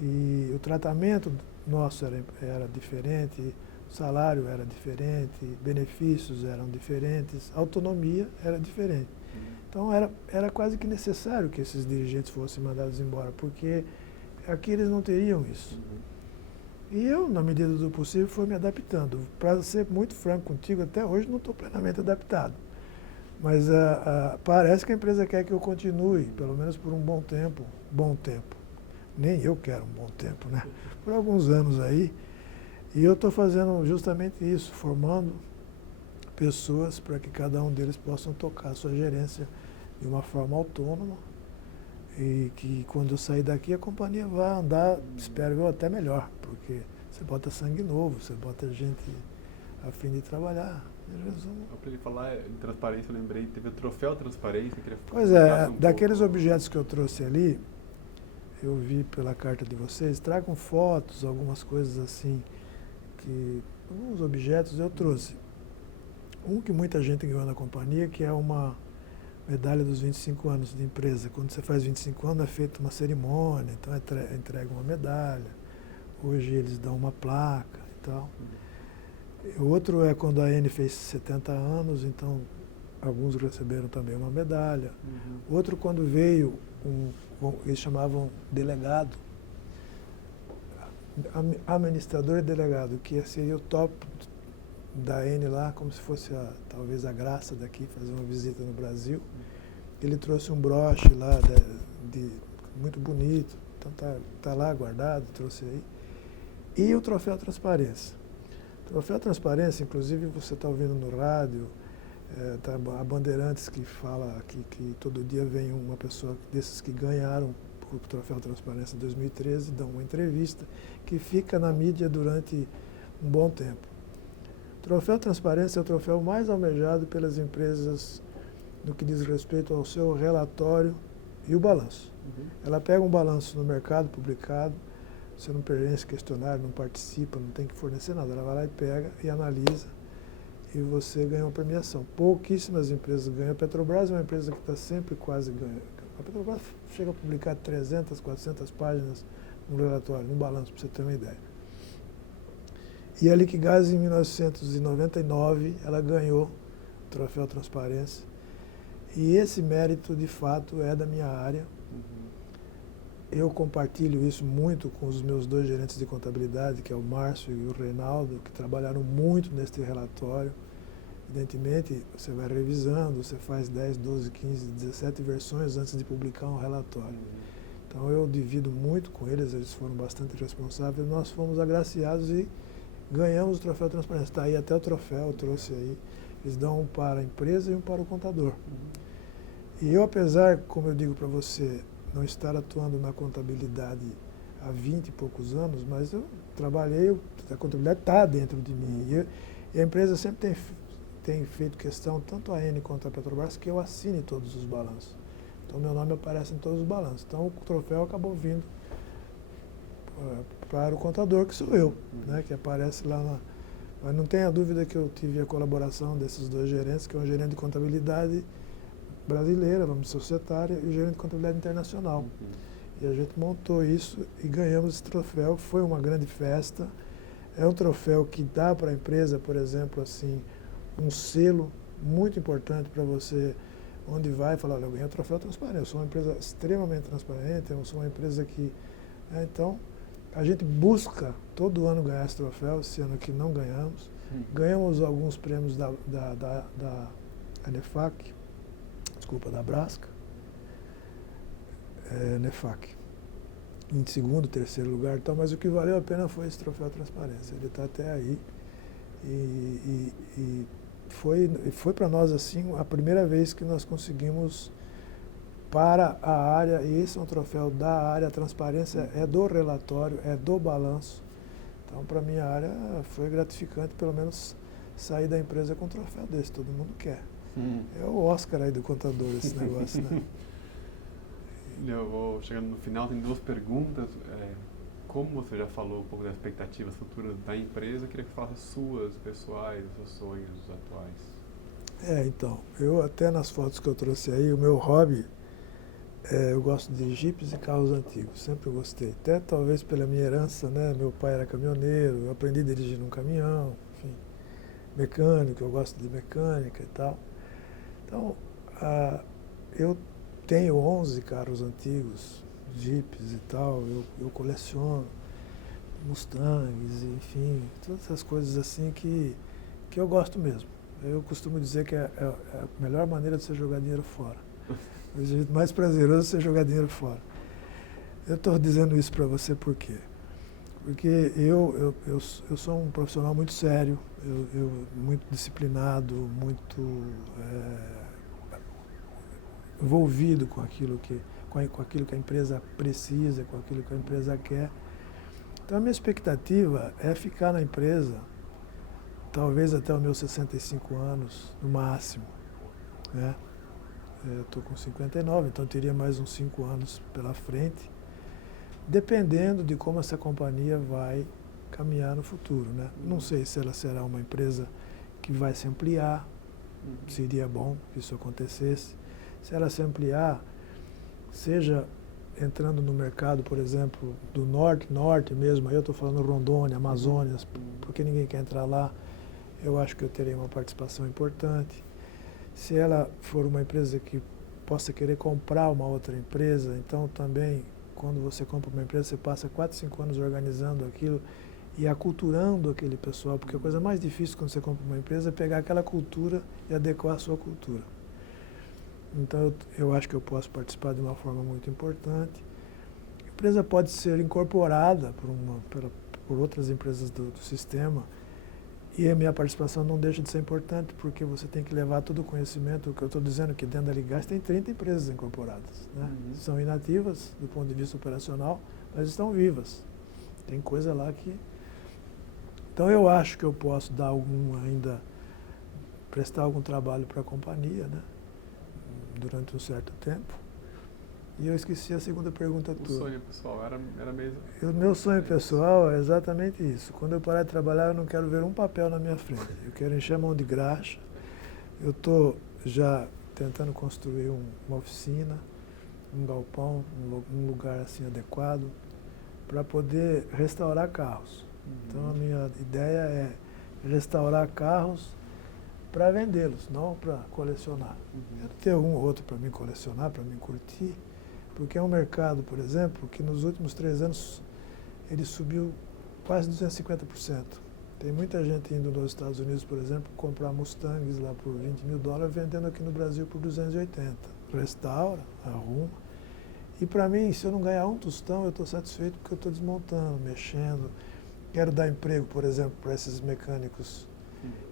E o tratamento nosso era diferente, o salário era diferente, benefícios eram diferentes, a autonomia era diferente. Então era quase que necessário que esses dirigentes fossem mandados embora, porque aqui eles não teriam isso. E eu, na medida do possível, fui me adaptando. Para ser muito franco contigo, até hoje não estou plenamente adaptado. Mas parece que a empresa quer que eu continue, pelo menos por um bom tempo. Bom tempo. Nem eu quero um bom tempo, né? Por alguns anos aí. E eu estou fazendo justamente isso, formando pessoas para que cada um deles possam tocar a sua gerência de uma forma autônoma e que quando eu sair daqui a companhia vai andar, espero eu, até melhor, porque você bota sangue novo, você bota gente a fim de trabalhar. Para ele falar em transparência, eu lembrei, teve o troféu transparência. Pois é, daqueles objetos que eu trouxe ali, eu vi pela carta de vocês, tragam fotos, algumas coisas assim, alguns objetos eu trouxe. Um que muita gente ganhou na companhia, que é uma medalha dos 25 anos de empresa. Quando você faz 25 anos é feita uma cerimônia, então entrega uma medalha. Hoje eles dão uma placa e tal. O outro é quando a Eni fez 70 anos, então alguns receberam também uma medalha. Outro quando veio, eles chamavam delegado, administrador e delegado, que seria o top da Eni lá, como se fosse talvez a Graça daqui, fazer uma visita no Brasil. Ele trouxe um broche lá, muito bonito, então tá lá guardado, trouxe aí. E o troféu Transparência. O troféu Transparência, inclusive você está ouvindo no rádio, tá a Bandeirantes que fala que todo dia vem uma pessoa desses que ganharam o troféu Transparência 2013, dão uma entrevista que fica na mídia durante um bom tempo. O troféu Transparência é o troféu mais almejado pelas empresas no que diz respeito ao seu relatório e o balanço. Ela pega um balanço no mercado publicado, você não preenche questionário, não participa, não tem que fornecer nada. Ela vai lá e pega e analisa e você ganha uma premiação. Pouquíssimas empresas ganham. A Petrobras é uma empresa que está sempre quase ganhando. A Petrobras chega a publicar 300, 400 páginas no relatório, no balanço, para você ter uma ideia. E a Liquigás, em 1999, ela ganhou o troféu Transparência. E esse mérito, de fato, é da minha área. Eu compartilho isso muito com os meus dois gerentes de contabilidade, que é o Márcio e o Reinaldo, que trabalharam muito neste relatório. Evidentemente, você vai revisando, você faz 10, 12, 15, 17 versões antes de publicar um relatório. Então, eu divido muito com eles foram bastante responsáveis. Nós fomos agraciados e ganhamos o troféu Transparência. Está aí até o troféu, eu trouxe aí. Eles dão um para a empresa e um para o contador. E eu, apesar, como eu digo para você, não estar atuando na contabilidade há 20 e poucos anos, mas eu trabalhei, a contabilidade está dentro de mim. E a empresa sempre tem feito questão, tanto a Eni quanto a Petrobras, que eu assine todos os balanços. Então, meu nome aparece em todos os balanços. Então, o troféu acabou vindo para o contador, que sou eu, né, que aparece lá Mas não tenha dúvida que eu tive a colaboração desses dois gerentes, que é um gerente de contabilidade brasileira, vamos societária, e o gerente de contabilidade internacional. E a gente montou isso e ganhamos esse troféu. Foi uma grande festa. É um troféu que dá para a empresa, por exemplo, assim, um selo muito importante para você, onde vai falar, olha, eu ganhei o troféu Transparência. Eu sou uma empresa extremamente transparente, eu sou uma empresa que... Então, a gente busca todo ano ganhar esse troféu, esse ano aqui não ganhamos. Ganhamos alguns prêmios da NEFAC, da Brasca, NEFAC, em segundo, terceiro lugar, então, mas o que valeu a pena foi esse troféu Transparência. Ele está até aí e foi para nós assim a primeira vez que nós conseguimos para a área, e esse é um troféu da área, a transparência é do relatório, é do balanço. Então, para a minha área, foi gratificante, pelo menos, sair da empresa com um troféu desse, todo mundo quer. É o Oscar aí do contador, esse negócio, né? Eu vou chegando no final, tem duas perguntas. Como você já falou um pouco das expectativas futuras da empresa, eu queria que você falasse suas, pessoais, os seus sonhos atuais. Então, eu até nas fotos que eu trouxe aí, o meu hobby, eu gosto de jipes e carros antigos, sempre gostei. Até talvez pela minha herança, né? Meu pai era caminhoneiro, eu aprendi a dirigir num caminhão, enfim, mecânico, eu gosto de mecânica e tal. Então, eu tenho 11 carros antigos, jipes e tal, eu coleciono Mustangs, enfim, todas essas coisas assim que eu gosto mesmo. Eu costumo dizer que é a melhor maneira de você jogar dinheiro fora. O jeito mais prazeroso é você jogar dinheiro fora. Eu estou dizendo isso para você por quê? Porque eu sou um profissional muito sério, muito disciplinado, muito envolvido com aquilo que a empresa precisa, com aquilo que a empresa quer. Então a minha expectativa é ficar na empresa talvez até os meus 65 anos, no máximo, né? Eu estou com 59, então teria mais uns 5 anos pela frente, dependendo de como essa companhia vai caminhar no futuro, né? Não sei se ela será uma empresa que vai se ampliar, seria bom que isso acontecesse. Se ela se ampliar, seja entrando no mercado, por exemplo, do norte mesmo, aí eu estou falando Rondônia, Amazônia, porque ninguém quer entrar lá, eu acho que eu terei uma participação importante. Se ela for uma empresa que possa querer comprar uma outra empresa, então também, quando você compra uma empresa, você passa 4, 5 anos organizando aquilo e aculturando aquele pessoal, porque a coisa mais difícil quando você compra uma empresa é pegar aquela cultura e adequar a sua cultura. Então, eu acho que eu posso participar de uma forma muito importante. A empresa pode ser incorporada por outras empresas do sistema, e a minha participação não deixa de ser importante, porque você tem que levar todo o conhecimento. O que eu estou dizendo é que dentro da Ligás tem 30 empresas incorporadas, né? São inativas do ponto de vista operacional, mas estão vivas. Tem coisa lá que... Então eu acho que eu posso dar prestar algum trabalho para a companhia, né? Durante um certo tempo. E eu esqueci a segunda pergunta tua. O sonho pessoal era mesmo... O meu sonho pessoal é exatamente isso. Quando eu parar de trabalhar, eu não quero ver um papel na minha frente. Eu quero encher a mão de graxa. Eu estou já tentando construir uma oficina, um galpão, um lugar assim adequado, para poder restaurar carros. Então a minha ideia é restaurar carros para vendê-los, não para colecionar. Quero ter um ou outro para mim colecionar, para mim curtir, porque é um mercado, por exemplo, que nos últimos 3 anos ele subiu quase 250%. Tem muita gente indo nos Estados Unidos, por exemplo, comprar Mustangs lá por $20 mil, vendendo aqui no Brasil por 280. Restaura, arruma. E para mim, se eu não ganhar um tostão, eu estou satisfeito porque eu estou desmontando, mexendo. Quero dar emprego, por exemplo, para esses mecânicos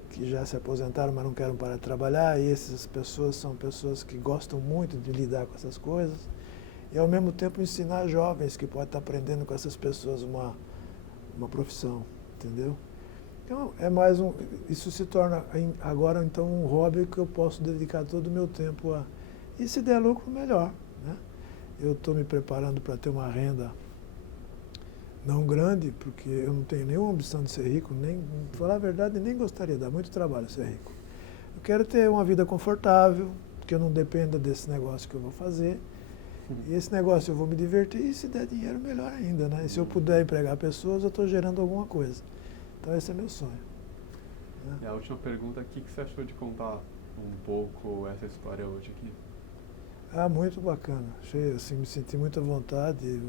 que já se aposentaram, mas não querem parar de trabalhar, e essas pessoas são pessoas que gostam muito de lidar com essas coisas. E, ao mesmo tempo, ensinar jovens que podem estar aprendendo com essas pessoas uma profissão, entendeu? Então, isso se torna agora, então, um hobby que eu posso dedicar todo o meu tempo a... E se der lucro, melhor, né? Eu estou me preparando para ter uma renda não grande, porque eu não tenho nenhuma ambição de ser rico, nem, pra falar a verdade, nem gostaria, dá muito trabalho ser rico. Eu quero ter uma vida confortável, que eu não dependa desse negócio que eu vou fazer. E esse negócio eu vou me divertir, e se der dinheiro, melhor ainda, né? E se eu puder empregar pessoas, eu estou gerando alguma coisa. Então esse é meu sonho. Né? E a última pergunta, o que você achou de contar um pouco essa história hoje aqui? Muito bacana. Achei, assim, me senti muito à vontade,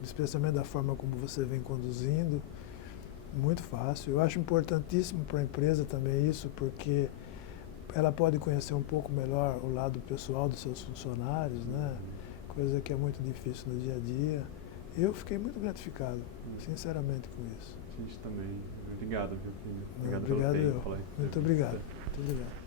especialmente da forma como você vem conduzindo. Muito fácil. Eu acho importantíssimo para a empresa também isso, porque ela pode conhecer um pouco melhor o lado pessoal dos seus funcionários, né? Coisa que é muito difícil no dia a dia. Eu fiquei muito gratificado, sinceramente, com isso. A gente também. Obrigado, viu, Plínio? Não, Obrigado pelo obrigado tempo. eu. Muito obrigado. Muito obrigado.